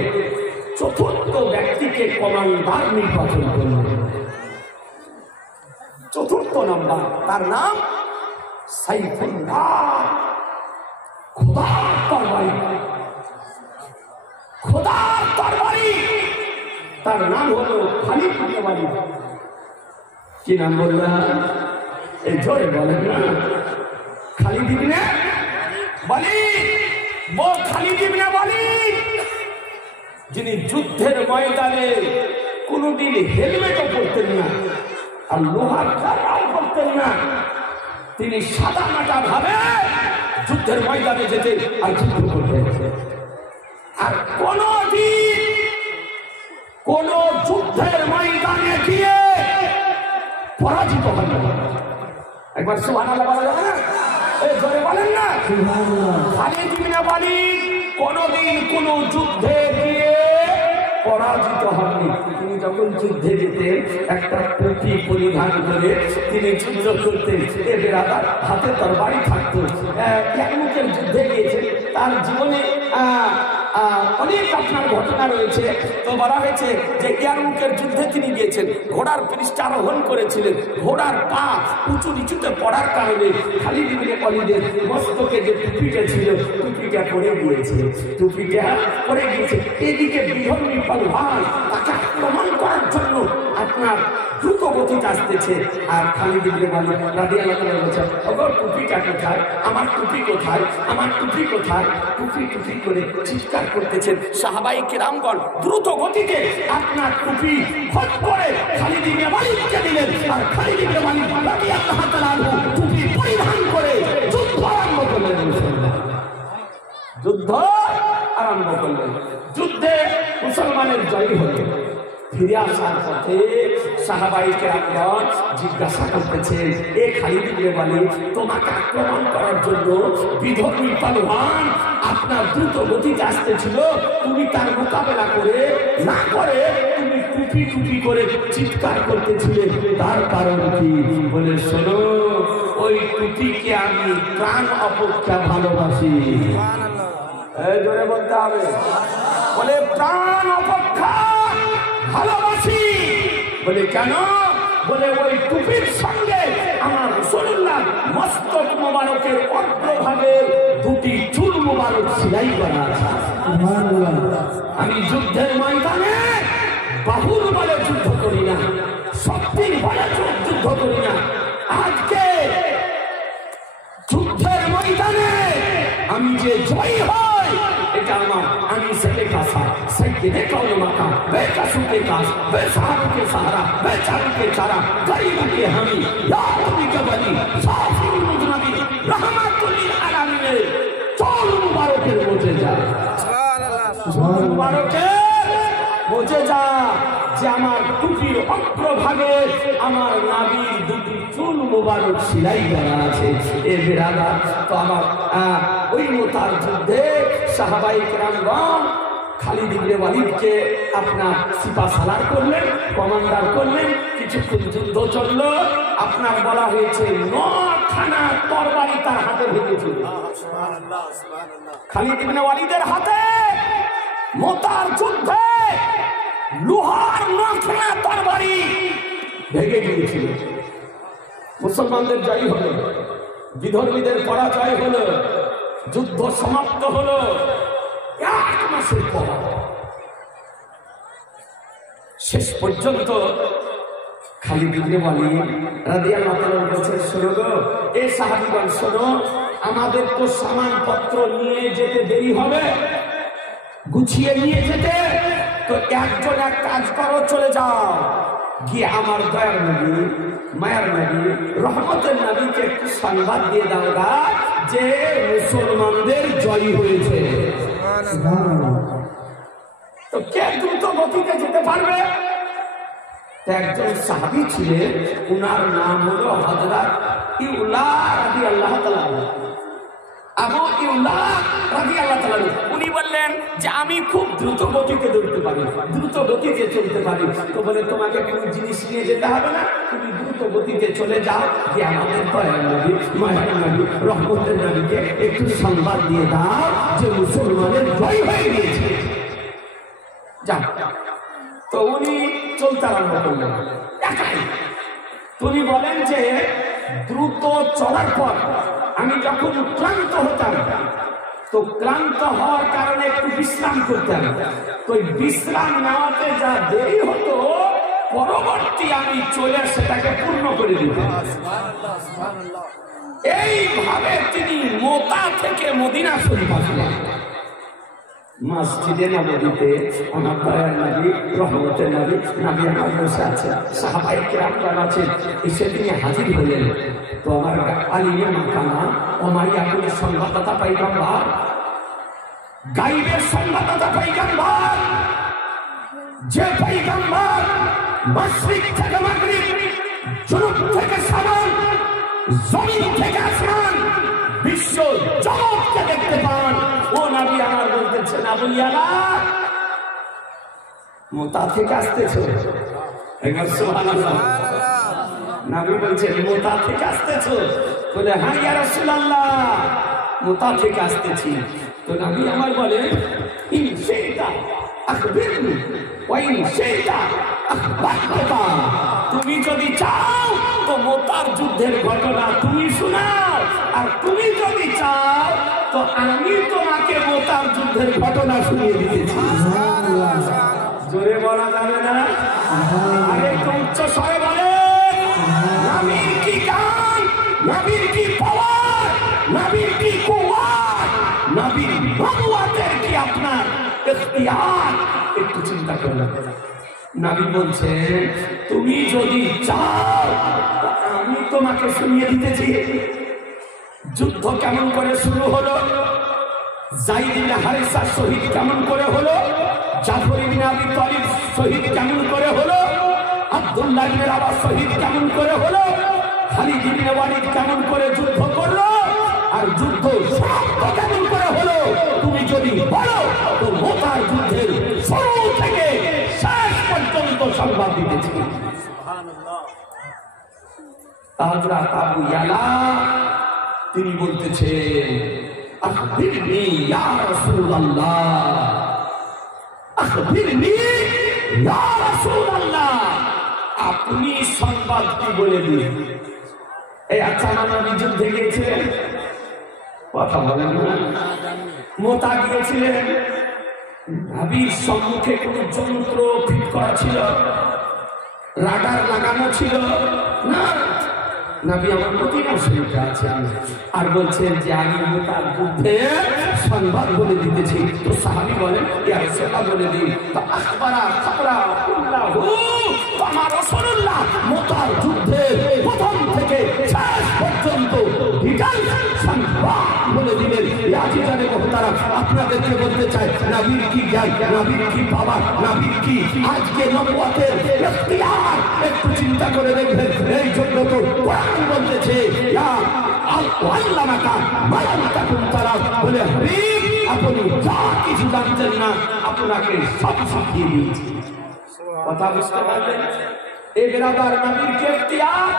চতুর্থ ব্যক্তিকে কমান্ডার নির্বাচন করলেন। চতুর্থ নাম্বার, তার নাম সাইফুল্লাহ, খোদার তরবারি, খোদার তরবারি। তার নাম হলো খালিদ ইবনে ওয়ালিদ। কি নাম বললাম? এই জোরে বলেন না, খালিদ ইবনে ওয়ালিদ। খালিদ ইবনে ওয়ালিদ যিনি যুদ্ধের ময়দানে কোনদিন হেলমেটও পরতেন না আর লোহার কাটাও করতেন না, তিনি সাদা মাটা ভাবে যুদ্ধের ময়দানে যেতে আর যুদ্ধ করতেন। আর কোনদিন কোন যুদ্ধের ময়দানে গিয়ে পরাজিত হন না। একবার সুবহানাল্লাহ বলা যাবে না? এই জোরে বলেন না সুবহানাল্লাহ। খালিদ ইবনে ওয়ালিদ কোনদিন কোন যুদ্ধে গিয়ে পরাজিত হননি। তিনি যখন যুদ্ধে যেতেন একটা টুপি পরিধান করে তিনি যুদ্ধ করতেন। এ বেরাদার হাতে তরবারি থাকতো। ইয়ারমুকের যুদ্ধে গিয়েছেন, তার জীবনে অনেক আপনার ঘটনা রয়েছে। তো বলা হয়েছে যে ইয়ারমুকের যুদ্ধে তিনি গিয়েছেন, ঘোড়ার পৃষ্ঠে আরোহণ করেছিলেন, ঘোড়ার পা উঁচু নিচুতে পড়ার কারণে খালিদ ইবনে ওয়ালিদের মস্তকে যে টুপিটা ছিল টুপিটা পড়ে গিয়েছে, টুপিটা পড়ে গিয়েছে। এদিকে বিধর্মী পালভান তাকে আক্রমণ করার জন্য আপনার দ্রুত গতিতে আসতেছে। আর খালিদ ইবনে ওয়ালিদ রাদিয়াল্লাহু আনহু বলেছেন, ওগো টুপিটা কোথায়, আমার টুপি কোথায়, আমার টুপি কোথায়? টুপি টুপি করে চিৎকার করতেছেন। সাহাবায়ে কেরামগণ দ্রুত গতিতে আপনার টুপি হট করে খালিদ ইবনে ওয়ালিদকে দিলেন। আর খালিদ ইবনে ওয়ালিদ রাদিয়াল্লাহু তাআলা আনহু টুপি পরিধান করে যুদ্ধ আরম্ভ করলেন। যুদ্ধ আরম্ভ করলেন। যুদ্ধে মুসলমানের জয় হলো। ফিরে আসার পথে সাহাবায়ে কেরামগণ জিজ্ঞাসা করতেছেন, এ খালিদ ইবনে ওয়ালিদ, তোমাকে আক্রমণ করার জন্য বিধর্মী পালোয়ান আপনার দ্রুত গতিতে আসতেছিল, তুমি তার মোকাবেলা করে না করে তুমি টুপি টুপি করে চিৎকার করতেছিলে, তার কারণ কি? বলে, শোনো, ওই টুপিকে আমি প্রাণ অপেক্ষা ভালোবাসি। জোরে বলতে হবে। বলে, প্রাণ অপেক্ষা ভালোবাসি। বলে, কেন? বলে, ওই টুপির সঙ্গে আমার রাসূলুল্লাহ মস্তক মোবারকের অগ্রভাগে দুটি চুল মোবারক সেলাই করা আছে। আমি যুদ্ধের ময়দানে বাহুর বলে যুদ্ধ করি না, শক্তির বলে যুদ্ধ করি না। আজকে যুদ্ধের ময়দানে আমি যে জয়ী হই, এটা আমার আমি লেখা सैयदे कौन मका बेकसू के काश बेसहारों के सहारा बेचारों के चारा गरीबों के हामी या नबी के वली साफिर मुजनबी रहमतुल लिल आलमीन चोल मुबारकेर मुजेजा चोल मुबारकेर मुजेजा যে আমার টুপির অগ্রভাগে আমার নাবির দুটি চুল মুবারক সেলাই করা আছে। এ বিরাদার তো আমার ওই মুতার যুদ্ধে সাহাবায়ে কেরামগণ খালিদ ইবনে ওয়ালিদকে আপনার সিপাহসালার করলেন, কমান্ডার করলেন। কিছুক্ষণ যুদ্ধ চলল। আপনার বলা হয়েছে 9খানা তরবারি তার হাতে ভেঙেছিল। খালিদ ইবনে ওয়ালিদের হাতে মুতার যুদ্ধে লোহার 9খানা তরবারি ভেঙে গিয়েছিল। মুসলমানদের জয় হলো, বিধর্মীদের পরাজয় হলো, যুদ্ধ সমাপ্ত হলো। 1 মাসের পর শেষ পর্যন্ত খালিদ ইবনে ওয়ালিদ রাদিয়াল্লাহু তাআলা বলেছেন, শোনো গো এই সাহাবীগণ শোনো, আমাদের তো সামানপত্র নিয়ে যেতে দেরি হবে, গুছিয়ে নিয়ে যেতে। তো একজন এক কাজ করো, চলে যাও, গিয়ে আমার দয়ার নবী মায়ার নবী রহমতের নবীকে একটু সংবাদ দিয়ে দাও গা যে মুসলমানদের জয় হয়েছে। তো কে দ্রুত গতিতে যেতে পারবে? একজন সাহাবী ছিলেন, উনার নাম হলো হযরত ইউলা রাদিয়াল্লাহু তাআলা। আবু ইউলা রাদিয়াল্লাহু তাআলা উনি বললেন যে আমি খুব দ্রুত গতিতে দৌড়তে পারি, দ্রুত গতিতে চলতে পারি। তো বলে তোমাকে কোনো জিনিস নিয়ে যেতে হবে না, তুমি দ্রুত গতিতে চলে যাও, যে আমাদের দয়ার নবী মায়ার নবী রহমতের নবীকে একটু সংবাদ দিয়ে দাও যে মুসলমানের জয় হয়ে গিয়েছে। যাও। তো উনি চলতে আরম্ভ করলেন একাই। তিনি বলেন যে দ্রুত চলার পর আমি যখন ক্লান্ত হতাম, তো ক্লান্ত হওয়ার কারণে একটু বিশ্রাম করতাম। তো বিশ্রাম নেওয়াতে যা দেরি হতো, পরবর্তী আমি চলে সেটাকে পূর্ণ করে দিতাম। এইভাবে তিনি মোতা থেকে মদিনা শরীফ আসলেন। মসজিদে নববীতে আমার দয়ার নবী রহমতের নবী নবী আমার বসে আছে, সাহাবায়ে কেরাম আছেন, এসে তিনি হাজির হলেন। তো আমার আলিমে মাকানা ওমাইয়াকুল সংবাদদাতা পয়গম্বর, গায়বের সংবাদদাতা পয়গম্বর, যে পয়গম্বর মাশরিক থেকে মাগরিব, জুনুব থেকে শামাল, জমিন থেকে আসমান, বিশ্ব জগৎকে দেখতে পান, ও নবী আমার বলতেছেন আবু ইয়ালা মোতা থেকে আসতেছো। সুবহানাল্লাহ। নবী বলছেন মোতা থেকে আসতেছো? বলে হ্যাঁ ইয়া রাসূলুল্লাহ, মোতা থেকে আসতেছি। তো নবী আমার বলে ইন শাইতা আখবিরনি ওয়া ইন শাইতা আখবারকা, তুমি যদি চাও তো মোতার যুদ্ধের ঘটনা তুমি শোনাও, আর তুমি যদি চাও তো আমি তোমাকে মোতার যুদ্ধের ঘটনা শুনিয়ে দিতেছি। জোরে বলা যাবে না? আরে একটু উচ্চ স্বরে বলে, নবীর কি গান, নবীর কি পাওয়ার, নবীর কি কুওয়াত, নবীর নবুয়তের কি আপনার ইখতিয়ার, একটু চিন্তা করুন। নবী বলছেন তুমি যদি চাও আমি তোমাকে শুনিয়ে দিতেছি। যুদ্ধ কেমন করে শুরু হলো, যায়েদ ইবনে হারিসা শহীদ কেমন করে হলো, জাফর ইবনে আবি তালিব শহীদ কেমন করে হলো, আব্দুল্লাহ ইবনে রাওয়াহ শহীদ কেমন করে হলো, খালিদ ইবনে ওয়ালিদ কেমন করে যুদ্ধ করলো, আর যুদ্ধ সমাপ্ত কেমন করে হলো, তুমি যদি বলো তো মোতার যুদ্ধের শুরু থেকে শেষ পর্যন্ত সংবাদ দিতেছি। সুবহানাল্লাহ। হযরত আবু ইয়ালা তিনি বলতেছেন আখবিরনি ইয়া রাসূলুল্লাহ, আখবিরনি ইয়া রাসূলুল্লাহ, আপনি সংবাদ কি বলে দিন। এই আচ্ছা নবী যুদ্ধে গিয়েছিলেন, কথা বলেন না, মোতা গিয়েছিলেন, নবীর সম্মুখে কোনো যন্ত্র ফিট করা ছিল, রাডার লাগানো ছিল না, নবী আমার মদিনা শরীফে আছেন আর বলছেন যে আমি মুতার যুদ্ধে সংবাদ বলে দিতেছি। তো সাহাবী বলেন ইয়া রাসূলুল্লাহ বলে দিন। তো আখবারা খাবরা কুল্লাহু, আমার রাসূলুল্লাহ মুতার যুদ্ধে প্রথম থেকে শেষ পর্যন্ত ডিটেইলস সংবাদ বলে দিলেন। আজিজানে মুহতারাম, আপনাদেরকে বলতে চাই নবীর কি জ্ঞান, নবীর কি পাওয়ার, নবীর কি আজকে নবুয়তের ইখতিয়ার একটু চিন্তা করে দেখবেন। এই জন্য তো কোরআন বলতেছে ইয়া আল্লামাকা মা লাম তাকুন তারা, বলে হাবিব আপনি যা কিছু জানতেন না আপনাকে সব শিখিয়ে দিয়েছি। কথা বুঝতে পারলেন? এই বেরাদার নবীর কি ইখতিয়ার।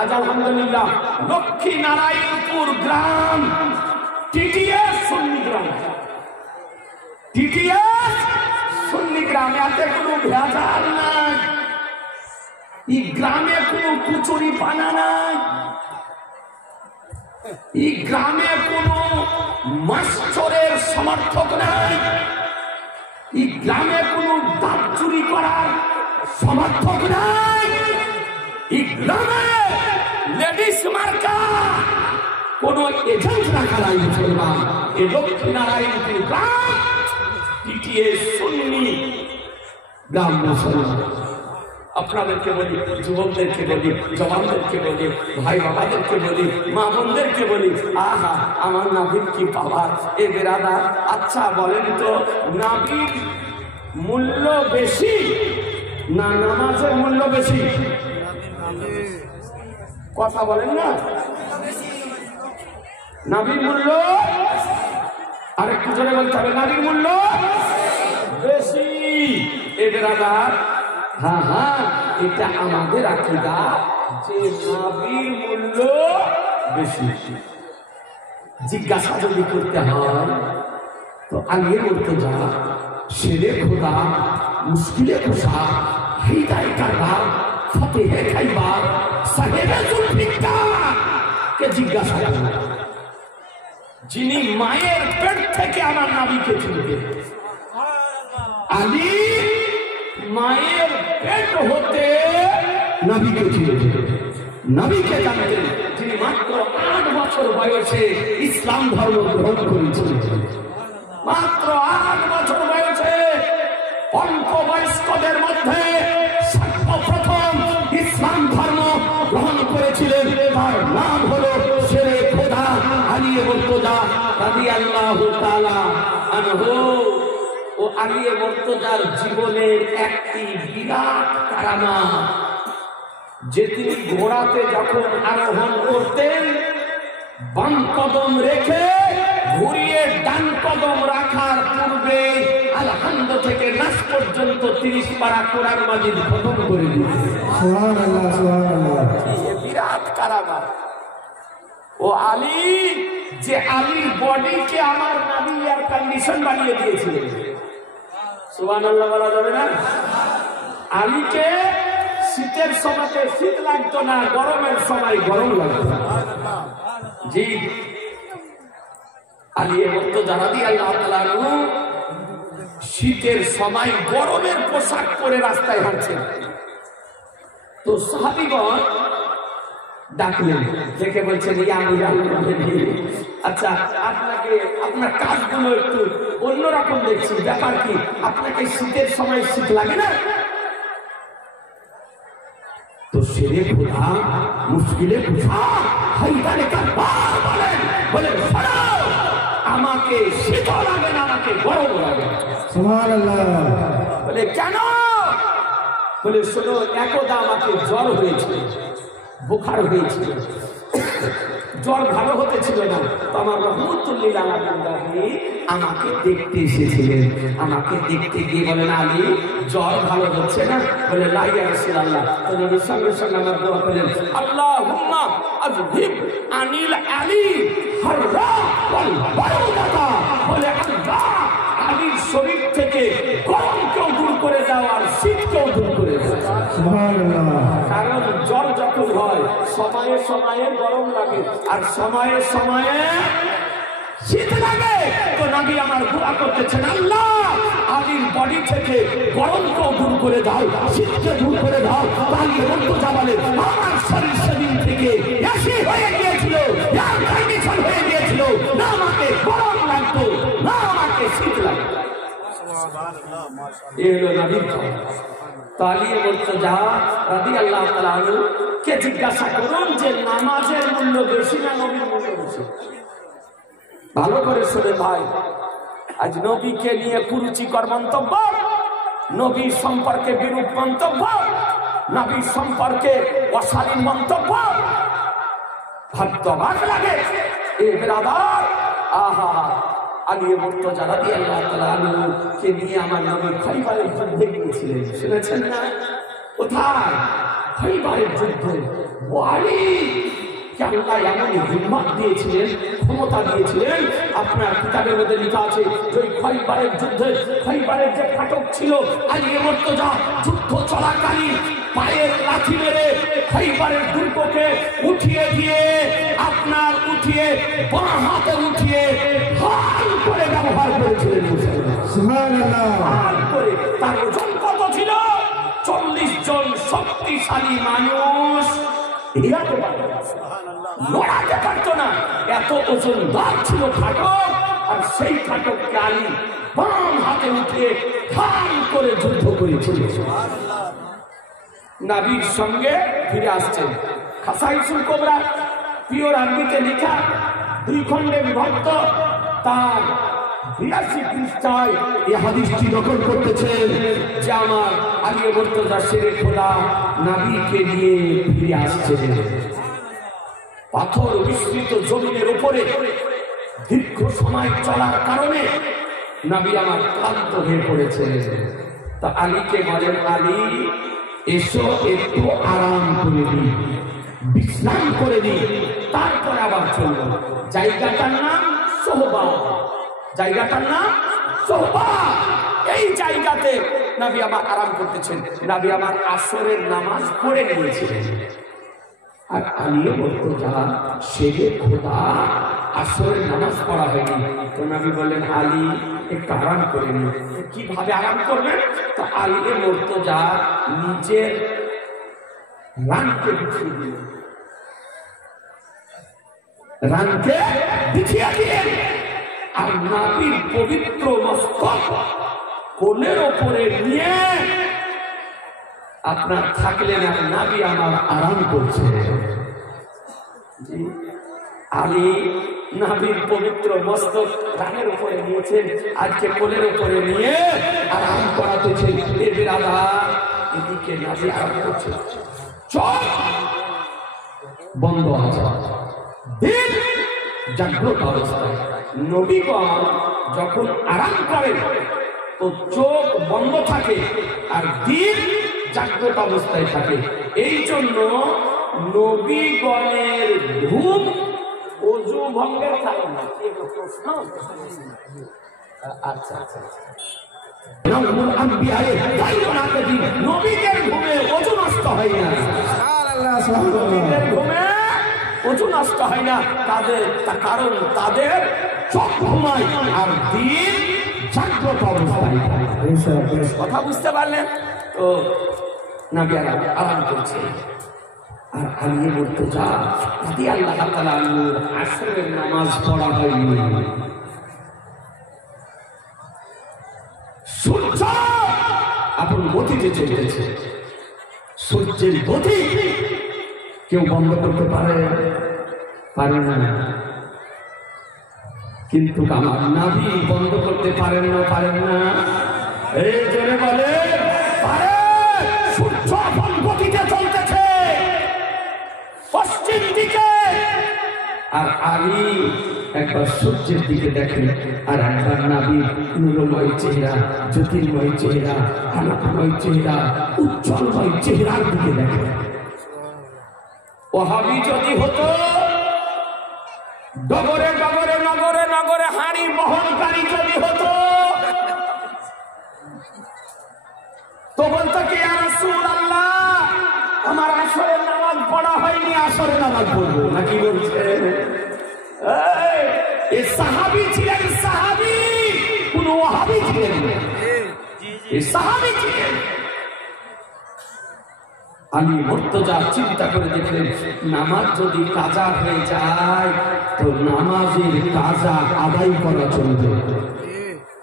আজ আলহামদুলিল্লাহ লক্ষ্মী নারায়ণপুর গ্রাম টিটিএস সুন্নি গ্রাম, টিটিএস সুন্নি গ্রামে এত কোনো ভেজাল নাই, এই গ্রামে কোনো কুচুরি পানা নাই, এই গ্রামে কোনো মাস্টরের সমর্থক নাই, এই গ্রামে কোনো দাঁত চুরি করার সমর্থক নাই, এই গ্রামে লেডিস মার্কা কোন এজেন্ট রাখা নাই মুসলমান। এই লক্ষ্মী নারায়ণপুর গ্রাম টিটিএস সুন্নি গ্রাম মুসলমান। আপনাদেরকে বলি, যুবকদেরকে বলি, জওয়ানদেরকে বলি, ভাই বাবাদেরকে বলি, মা বোনদেরকে বলি, আহা আমার নবীর কি পাওয়ার। এ বেরাদার, আচ্ছা বলেন তো নবীর মূল্য বেশি না নামাজের মূল্য বেশি? কথা বলেন না। নবীর মূল্য আরেকটু জোরে বলতে হবে, নবীর মূল্য বেশি। এ বেরাদার, হ্যাঁ হ্যাঁ এটা আমাদের আকীদা যে নবীর মূল্য বেশি। জিজ্ঞাসা যদি করতে হয় তো আলিয়ে মুর্তজা, শেরে খোদা, মুশকিলে কুশা, হিদায়াতের রাহ, ফতেহে খাইবার, সাহেবে জুলফিকার কে জিজ্ঞাসা করুন, যিনি মায়ের পেট থেকে আমার নবীকে চিনতেন। আলী মায়ের পেট হতে নবীকে চিনতেন, নবীকে জানতেন, যিনি মাত্র 8 বছর বয়সে ইসলাম ধর্ম গ্রহণ করেছিলেন। মাত্র 8 বছর বয়সে অল্প বয়স্কদের মধ্যে সর্বপ্রথম ইসলাম ধর্ম গ্রহণ করেছিলেন। তার নাম হলো শেরে খোদা আলী মুর্তজা রাদিয়াল্লাহু তাআলা আনহু। ও আলী মুর্তজার জীবনের একটি বিরাট কারামাত, যে তিনি ঘোড়াতে যখন আরোহণ করতেন বাম কদম রেখে ঘুরিয়ে ডান কদম রাখার পূর্বে আলহামদ থেকে নাস পর্যন্ত 30 পারা কোরআন মাজিদ খতম করে দিতেন। সুবহানাল্লাহ, সুবহানাল্লাহ। বিরাট কারামাত। ও আলী, যে আলীর বডিকে আমার নবী এয়ার কন্ডিশন বানিয়ে দিয়েছিলেন। সুবহানাল্লাহ বলা যাবে না? আলীকে শীতের সময়তে শীত লাগতো না, গরমের সময় গরম লাগতো। জি, আলী মুর্তজা রাদিয়াল্লাহু তাআলা আনহু শীতের সময় গরমের পোশাক পরে রাস্তায় হাঁটছেন। তো সাহাবীগণ ডাকলেন, দেখে বলছেন আচ্ছা আপনাকে আপনার কাজগুলো একটু অন্যরকম দেখছি, ব্যাপার কি? আপনাকে শীতের সময় শীত লাগে না? তো শেরে খোদা মুশকিলে কুশা হাইদারে কারবার বলেন আমাকে শীত লাগে না, আমাকে গরম লাগে। সুবহানাল্লাহ। বলে কেন? বলে শোনো, একদা আমাকে জ্বর হয়েছিল, বুখার হয়েছিল, জ্বর ভালো হতে ছিল না। তো আমার রহমতুল্লিল আলাইহি আমাকে দেখতে এসেছিলেন। আমাকে দেখতে গিয়ে বলেন আলী জ্বর ভালো হচ্ছে না? বলে লা ইয়া রাসূলুল্লাহ। তো নবী সঙ্গে সঙ্গে আমার দোয়া করেন, আল্লাহুম্মা আযহিব আনিল আলী হাররা ওয়াল বারুদাতা। বলে আল্লাহ আলীর শরীর থেকে গরমকেও দূর করে দাও আর শীতকেও দূর করে দাও। সুবহানাল্লাহ। কারণ জ্বর যখন হয় সময়ে সময়ে গরম লাগে আর সময়ে সময়ে শীত লাগে। তো নবী আমার দোয়া করতেছেন, আল্লাহ আলীর বডি থেকে গরমকেও দূর করে দাও, শীতকে দূর করে দাও। তাহলে মুর্তজা বলে আমার শরীর সেদিন থেকে ये हलो नबीर फल। तो आली मुर्तजा রাদিয়াল্লাহু তাআলা আনহু কে জিজ্ঞাসা করুন যে নামাজের মূল্য বেশি না নবীর মূল্য বেশি? ভালো করে শুনে ভাই, আজ নবীকে নিয়ে কুরুচিকর মন্তব্য, নবীর সম্পর্কে বিরূপ মন্তব্য, নবীর সম্পর্কে অশালীন মন্তব্য ভাগ্যবান লাগে। এ ব্রাদার, আহা, আলী মুর্তজা রাদিয়াল্লাহু তাআলা আনহু কে নিয়ে আমার নবী খাইবারের যুদ্ধে গিয়েছিলেন, শুনেছেন না? কোথায়? খাইবারের যুদ্ধে। ওয়ালি কে আল্লাহ এমন হিম্মত দিয়েছিলেন, ক্ষমতা দিয়েছিলেন, আপনার কিতাবের মধ্যে লেখা আছে যে খাইবারের যুদ্ধে খাইবারের যে ফাটক ছিল, আলী মুর্তজা যুদ্ধ চলাকালীন পায়ের লাথি মেরে খাইবারের দুর্গকে উঠিয়ে দিয়ে আপনার বাঁ হাতে উঠিয়ে হাল করে ব্যবহার করেছিলেন। সুবহানাল্লাহ। হাল করে। তার ওজন কত ছিল? 40 জন শক্তিশালী মানুষ লড়াতে পারতো না, এত ওজন দাগ ছিল ফাটক। আর সেই ফাটককে আলী বাম হাতে উঠিয়ে হাল করে যুদ্ধ করেছিল। নবীর সঙ্গে ফিরে আসছেন। খাসাইসুল কোবরা পিওর আরবিতে লেখা, 2 খণ্ডে বিভক্ত, তার 82 পৃষ্ঠায় এই হাদিসটি নকল করতেছেন যে আমার আলী মুর্তজা শেরে খোদা নবীকে নিয়ে ফিরে আসছেন। পাথর মিশ্রিত জমিনের উপরে দীর্ঘ সময় চলার কারণে নবী আমার ক্লান্ত হয়ে পড়েছেন। তা আলীকে বলেন, আলী এসো একটু আরাম করে দিই, বিশ্রাম করে দিই, তারপর আবার চলবো। জায়গাটার নাম সোহবা, জায়গাটার নাম সোহবা। এই জায়গাতে নবী আমার আরাম করতেছেন। নবী আমার আসরের নামাজ পড়ে নিয়েছিলেন। আর আলী মুর্তজা শেরে খোদা আসরের নামাজ পড়া হয়নি। তো নবী বললেন, আলী একটু আরাম করে নিন। কিভাবে আরাম করবেন? তো আলী মুর্তজা নিজের রানকে বিছিয়ে দিলেন, রানকে বিছিয়ে দিলেন। আর নবীর পবিত্র মস্তক কোলের ওপরে নিয়ে আপনার থাকলেন। আর নবী আমার আরাম করছে। আলী নবীর পবিত্র মস্তক রানের উপরে নিয়েছেন, আজকে কোলের উপরে নিয়ে আরাম করাতেছেন। এ বিরাদার, এদিকে নবী আরাম করছে, চোখ বন্ধ আছে, দিল জাগ্রত অবস্থায়। নবীগণ যখন আরাম করেন তো চোখ বন্ধ থাকে আর দিল জাগ্রত অবস্থায় থাকে। এই জন্য নবীগণের ঘুম ওযু ভঙ্গের কারণ না। কি প্রশ্ন? আচ্ছা আচ্ছা, নবীদের ঘুমে ওযু নষ্ট হয় না, নবীদের ঘুমে ওযু নষ্ট হয় না। তাদের কারণ তাদের চোখ ঘুমায় আর দিল জাগ্রত অবস্থায়। কথা বুঝতে পারলেন? তো নবী আরাম করছে। আর আলী মুর্তজা রাদিয়াল্লাহু তাআলা আনহুর আসরের নামাজ পড়া হয়নি। সূর্য আপন গতিতে চলতেছে, সূর্যের গতি কেউ বন্ধ করতে পারে না। কিন্তু আমার নবী বন্ধ করতে পারেন না। এই জোরে বলে পারে। সূর্য আপন গতিতে চলতেছে পশ্চিম দিকে, আর আলী একবার সূর্যের দিকে দেখেন, আর একবার নবীর নূরময় চেহারা, জ্যোতির্ময় চেহারা, আলোকময় চেহারা, উজ্জ্বলময় চেহারার দিকে দেখেন। ওহাবি যদি হতো, ডগরে ডগরে নগরে নগরে হাঁড়ি বহনকারী যদি হতো, তো বলতো কি, ইয়া রাসূলুল্লাহ, আমার আসরের নামাজ পড়া হয়নি, আসরের নামাজ পড়বো না। কি বলছে? এই সাহাবী ছিলেন, সাহাবী, কোন ওয়াহাবী ছিলেন না, এই সাহাবী ছিলেন। আলী মুর্তজা চিন্তা করে দেখলেন, নামাজ যদি কাজা হয়ে যায় তো নামাজের কাজা আদায় করা চলবে।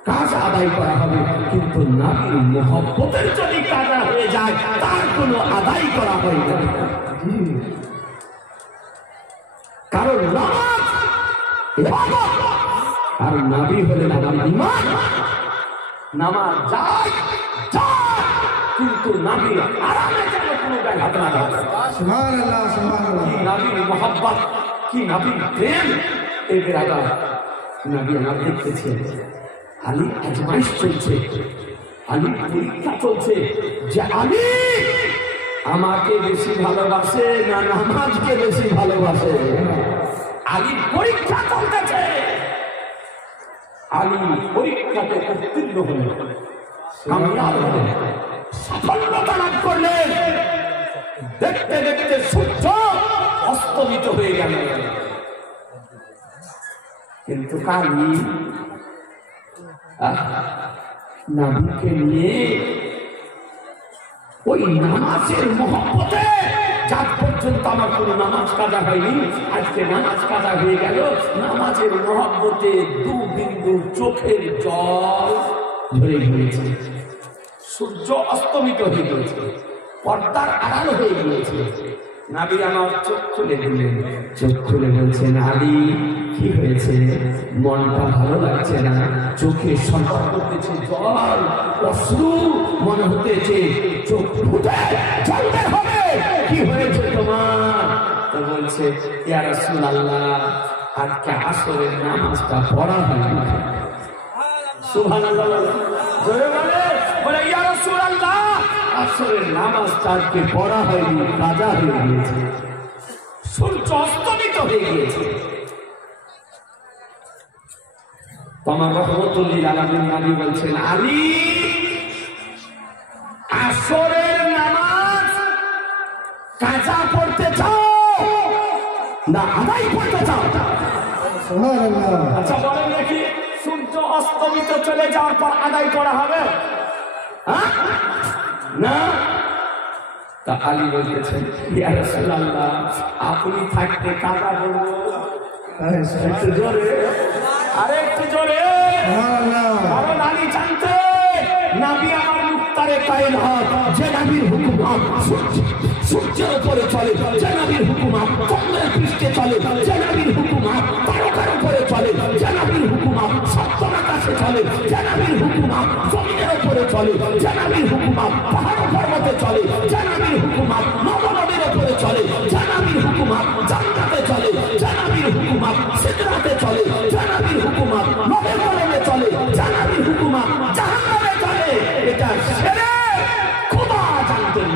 কাজ আদায় করা হবে, কিন্তু নবীর মুহাব্বতের যদি কাজা হয়ে যায় তার কোনো আদায় করা হয় না। কারণ নামাজ ইবাদত, আর নবী হলেন আমার ঈমান। নামাজ যায় যায়, কিন্তু নবীর আরামে যেন কোনো ব্যাঘাত না ঘটে। সুবহানাল্লাহ, সুবহানাল্লাহ। কি নবীর মুহাব্বত, কি নবীর প্রেম, এই বেরাদা নবী আমার দেখতেছে। আলী আজমাইশ চলছে, আলী পরীক্ষা চলছে যে আলী আমাকে বেশি ভালোবাসে না নামাজকে বেশি ভালোবাসে। আলী পরীক্ষা চলতেছে, আলী পরীক্ষাতে উত্তীর্ণ হলেন, কামিয়াব হলেন, সাফল্যতা লাভ করলেন। দেখতে দেখতে সূর্য অস্তমিত হয়ে গেল, কিন্তু আলী নবীকে নিয়ে ওই নামাজের মহব্বতে, যার পর্যন্ত আমার কোনো নামাজ কাজা হয়নি, আজকে নামাজ কাজা হয়ে গেল। নামাজের মহব্বতে দু বিন্দু চোখের জল ধরে গিয়েছে, সূর্য অস্তমিত হয়ে গিয়েছে, পর্দার আড়াল হয়ে গিয়েছে। নবী আমার চোখ খুলে দিলেন, চোখ খুলে বলছেন, আলী কি হয়েছে? মনটা ভালো লাগছে না, চোখে সরকার করতেছে জল, অশ্রু, মনে হতেছে চোখ ফুটে জল বের হবে। কি হয়েছে তোমার? তো বলছে, ইয়া রাসূলুল্লাহ, আজকে আসরের নামাজটা পড়া হয়নি। সুবহানাল্লাহ, জোরে বলে, বলে ইয়া রাসূলুল্লাহ, আসরের নামাজটা আজকে পড়া হয়নি, কাজা হয়ে গিয়েছে, সূর্য অস্তমিত হয়ে গিয়েছে। তোমার রহমতুল লিল আলামিন নবী বলছেন, আলী আসরের নামাজ কাজা পড়তে চাও না আদায় করতে চাও? সুবহানাল্লাহ। আচ্ছা বলেন দেখি, সূর্য অস্তমিত চলে যাওয়ার পর আদায় করা হবে না? তা আলী বলতেছেন, ইয়া রাসূলুল্লাহ, আপনি থাকতে কাজা বলবো। একটু জোরে, আরে একটু জোরে। কারণ আলী জানতে নবী আমার মুক্তারে কায়নাত, যে নবীর হুকুমাত সূর্যের উপরে চলে, যে নবীর হুকুমাত চন্দ্রের পৃষ্ঠে চলে, যে নবীর হুকুমাত তারকার উপরে চলে, যে নবীর হুকুমাত সপ্তম আকাশে চলে, যে নবীর হুকুমাত জমিনের উপরে চলে, যে নবীর হুকুমাত পাহাড় পর্বতে চলে, যে নবীর হুকুমাত নবনদীর উপরে চলে, যে নবীর হুকুমাত জান্নাতে চলে, যে নবীর হুকুমাত সিদরাতে চলে, যে নবীর হুকুমাত নবের কলমে চলে, যে নবীর হুকুমাত জাহান্নামে চলে। এটা সেরে খোদা জানতেন,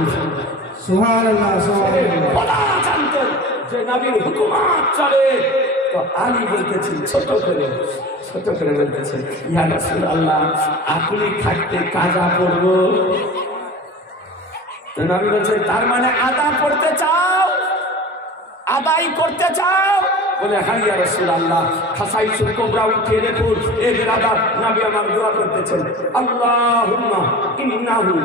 সুবহানাল্লাহ, সুবহানাল্লাহ। খোদা জানতেন যে নবীর হুকুমাত চলে। তো আলী বলতেছেন ছোট করে বলতেছেন, ইয়া রাসূলুল্লাহ, আপনি থাকতে কাজা পড়ব। তো নবী বলছেন, তার মানে আদা পড়তে চাও, আদায় করতে চাও? বলে, হ্যাঁ ইয়া রাসূলুল্লাহ। খাসাইসুল কুবরা উঠে দেখুন, এ বেরাদার নবী আমার দোয়া করতেছেন, আল্লাহুম্মা ইন্নাহু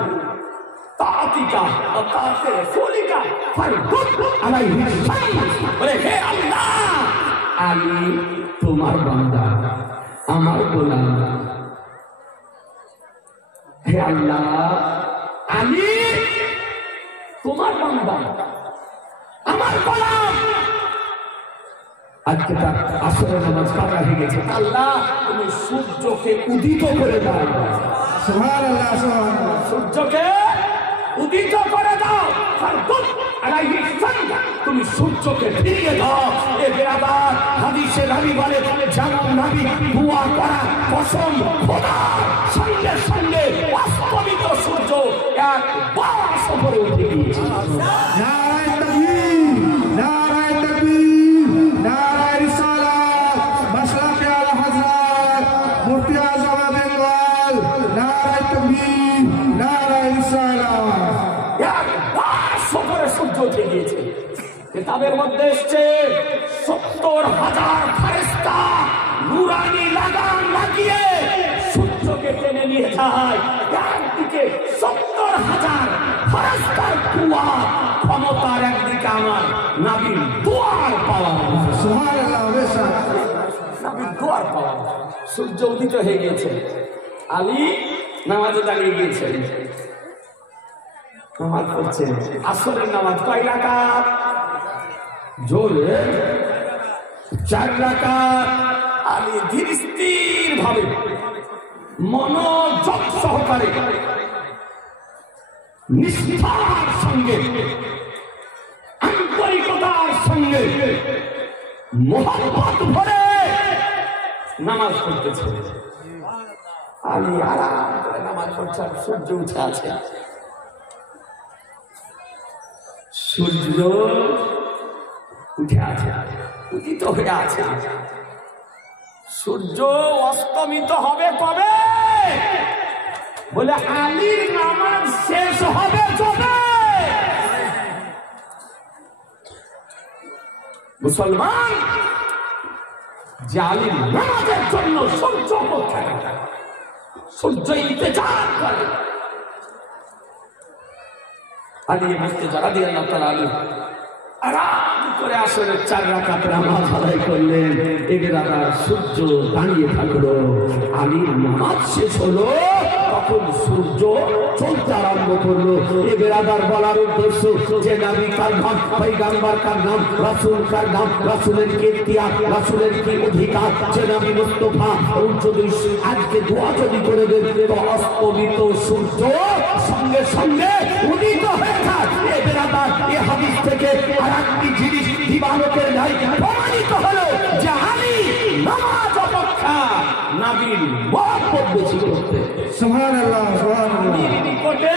তাআতিকা ওয়া তাআতি রাসূলিকা ফারদুদ আলাইহি সাল্লাম। বলে, হে আল্লাহ, আলী তোমার বান্দা, আমার গোলাম। হে আল্লাহ, আলী তোমার বান্দা, আমার গোলাম। আজকে তার আসরের নামাজ কাটা হয়ে গেছে। আল্লাহ, তুমি সূর্যকে উদিত করে দাও। সুবহানাল্লাহ, সুবহানাল্লাহ। সূর্যকে উদিত করে দাও। ফারদুদ আলাইহি সাল্লাম, তুমি সূর্যকে ফিরিয়ে দাও। এ বেরাদার, হাদিসে নবী বলে, যেমন নবী দোয়া করা কসম খোদার, সঙ্গে সঙ্গে অস্তমিত সূর্য একবার সফরে উঠে গিয়েছে। নারায়ে তাকবীর, নারায়ে তাকবীর, নারায়ে রিসালাত, মাশরাফি আলা হযরত মুফতি আযম বেঙ্গল, নারায়ে তাকবীর, নারায়ে রিসালাত। একবার সফরে সূর্য উঠে গিয়েছে। কিতাবের মধ্যে এসছে ৭০,০০০ ফেরেশতা নুরানি লাগাম লাগিয়ে সূর্যকে টেনে নিয়ে যায়। একদিকে ৭০,০০০ ফেরেশতার কুওয়াত, ক্ষমতার একদিকে আমার নবীর দোয়ার পাওয়ার। সুবহানাল্লাহ, বেশা। নবীর দোয়ার পাওয়ার। সূর্য উদিত হয়ে গেছে। আলী নামাজে দাঁড়িয়ে গিয়েছেন, নামাজ পড়ছেন। আসরের নামাজ কয় রাকাত? জোরে 4 রাকাত। আলী ধীর স্থির ভাবে মনোযোগ সহকারে নিষ্ঠার সঙ্গে আন্তরিকতার সঙ্গে মোহাম্মত ভরে নামাজ পড়তেছে। আলী আরাম করে নামাজ পড়ছে, সূর্য উঠে আছে। সূর্য উঠে আছে, উদিত হয়ে আছে। সূর্য অস্তমিত হবে কবে? বলে আলীর নামাজ শেষ হবে যবে। মুসলমান যে আলীর নামাজের জন্য সূর্য অপেক্ষা করে, সূর্য ইন্তজার করে। আলী বুঝতে যারা দিয়ে আল্লাহ তাআলা আলী আরাম করে আসরের 4 রাকাত নামাজ আদায় করলেন। এবেলাদার সূর্য দাঁড়িয়ে থাকলো, আলীর নামাজ শেষ হলো, তখন সূর্য চলতে আরম্ভ করলো। এবেলাদার বলার উদ্দেশ্য যে নবী কার নাম, পয়গম্বর কার নাম, রাসূল কার নাম, রাসূলের কি ইখতিয়ার, রাসূলের কি অধিকার, যে নবী মুস্তাফা যদি আজকে দোয়া যদি করে দেন তো অস্তমিত সূর্য সঙ্গে সঙ্গে উদিত হয়ে থাকে। এবেলাদার এই হাদিস থেকে আরেকটি জিনিস দিবালোকের নাই প্রমাণিত হলো যে আলী নামাজ অপেক্ষা নবীর মহব্বত বেশি করতে। সুবহানাল্লাহ, সুবহানাল্লাহ। নিকটে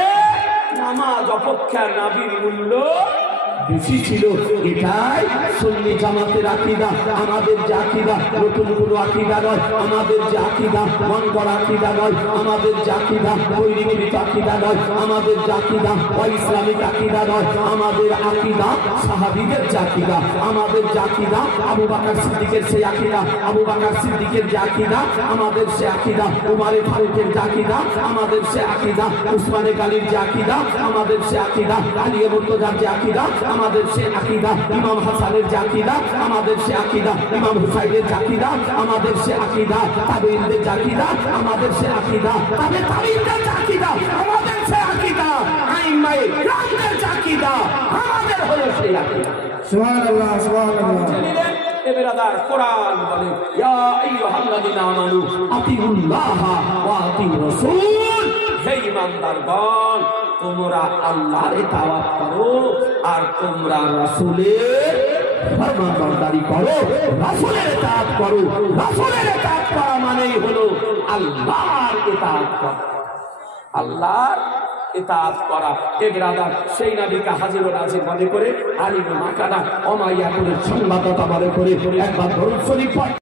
নামাজ অপেক্ষা নবীর মূল্য বেশি ছিল। এটাই সুন্নি জামাতের আকীদা। আমাদের যে আকীদা নতুন কোনো আকীদা নয়, আমাদের যে আকীদা মন গড়া আকীদা নয়, আমাদের যে আকীদা পরিকৃত আকীদা নয়, আমাদের যে আকীদা ইসলামিক আকীদা নয়, আমাদের আকীদা সাহাবীদের যে আকীদা, আমাদের যে আকীদা আবু বকর সিদ্দিকের সেই আকীদা, আবু বকর সিদ্দিকের যে আকীদা, আমাদের সে আকীদা উমরে ফারুকের যে আকীদা, আমাদের সে আকীদা উসমানে গালির যে আকীদা, আমাদের সে আকীদা আলী মুর্তজার যে আকীদা, আমাদের সে আকীদা ইমাম হাসানের যে আকীদা, আমাদের সে আকীদা ইমাম হুসাইনের যে আকীদা, আমাদের সে আকীদা তাবেঈনদের যে আকীদা, আমাদের সে আকীদা তাবেঈনদের যে আকীদা, আমাদের সে আকীদা আইম্মায়ে কিরামদের যে আকীদা, আমাদের হলো সেই আকীদা। সুবহানাল্লাহ, সুবহানাল্লাহ। এবেলাদার কোরআন বলে ইয়া আইয়ুহাল্লাযীনা আমানু আতিউল্লাহ ওয়া আতিউর রাসূল। হে ঈমানদারগণ, তোমরা আল্লাহর ইতাআত করো আর তোমরা রাসূলের ফরমানবরদারি করো, রাসূলের ইতাআত করো। রাসূলের ইতাআত করা মানেই হলো আল্লাহর ইতাআত করা, আল্লাহর ইতাআত করা। এবেলাদার সেই নবীকে হাজির ও নাজির মনে করে আলী মাকানা অমাইয়া করে সংবাদদাতা মনে করে একবার দরুদ শরীফ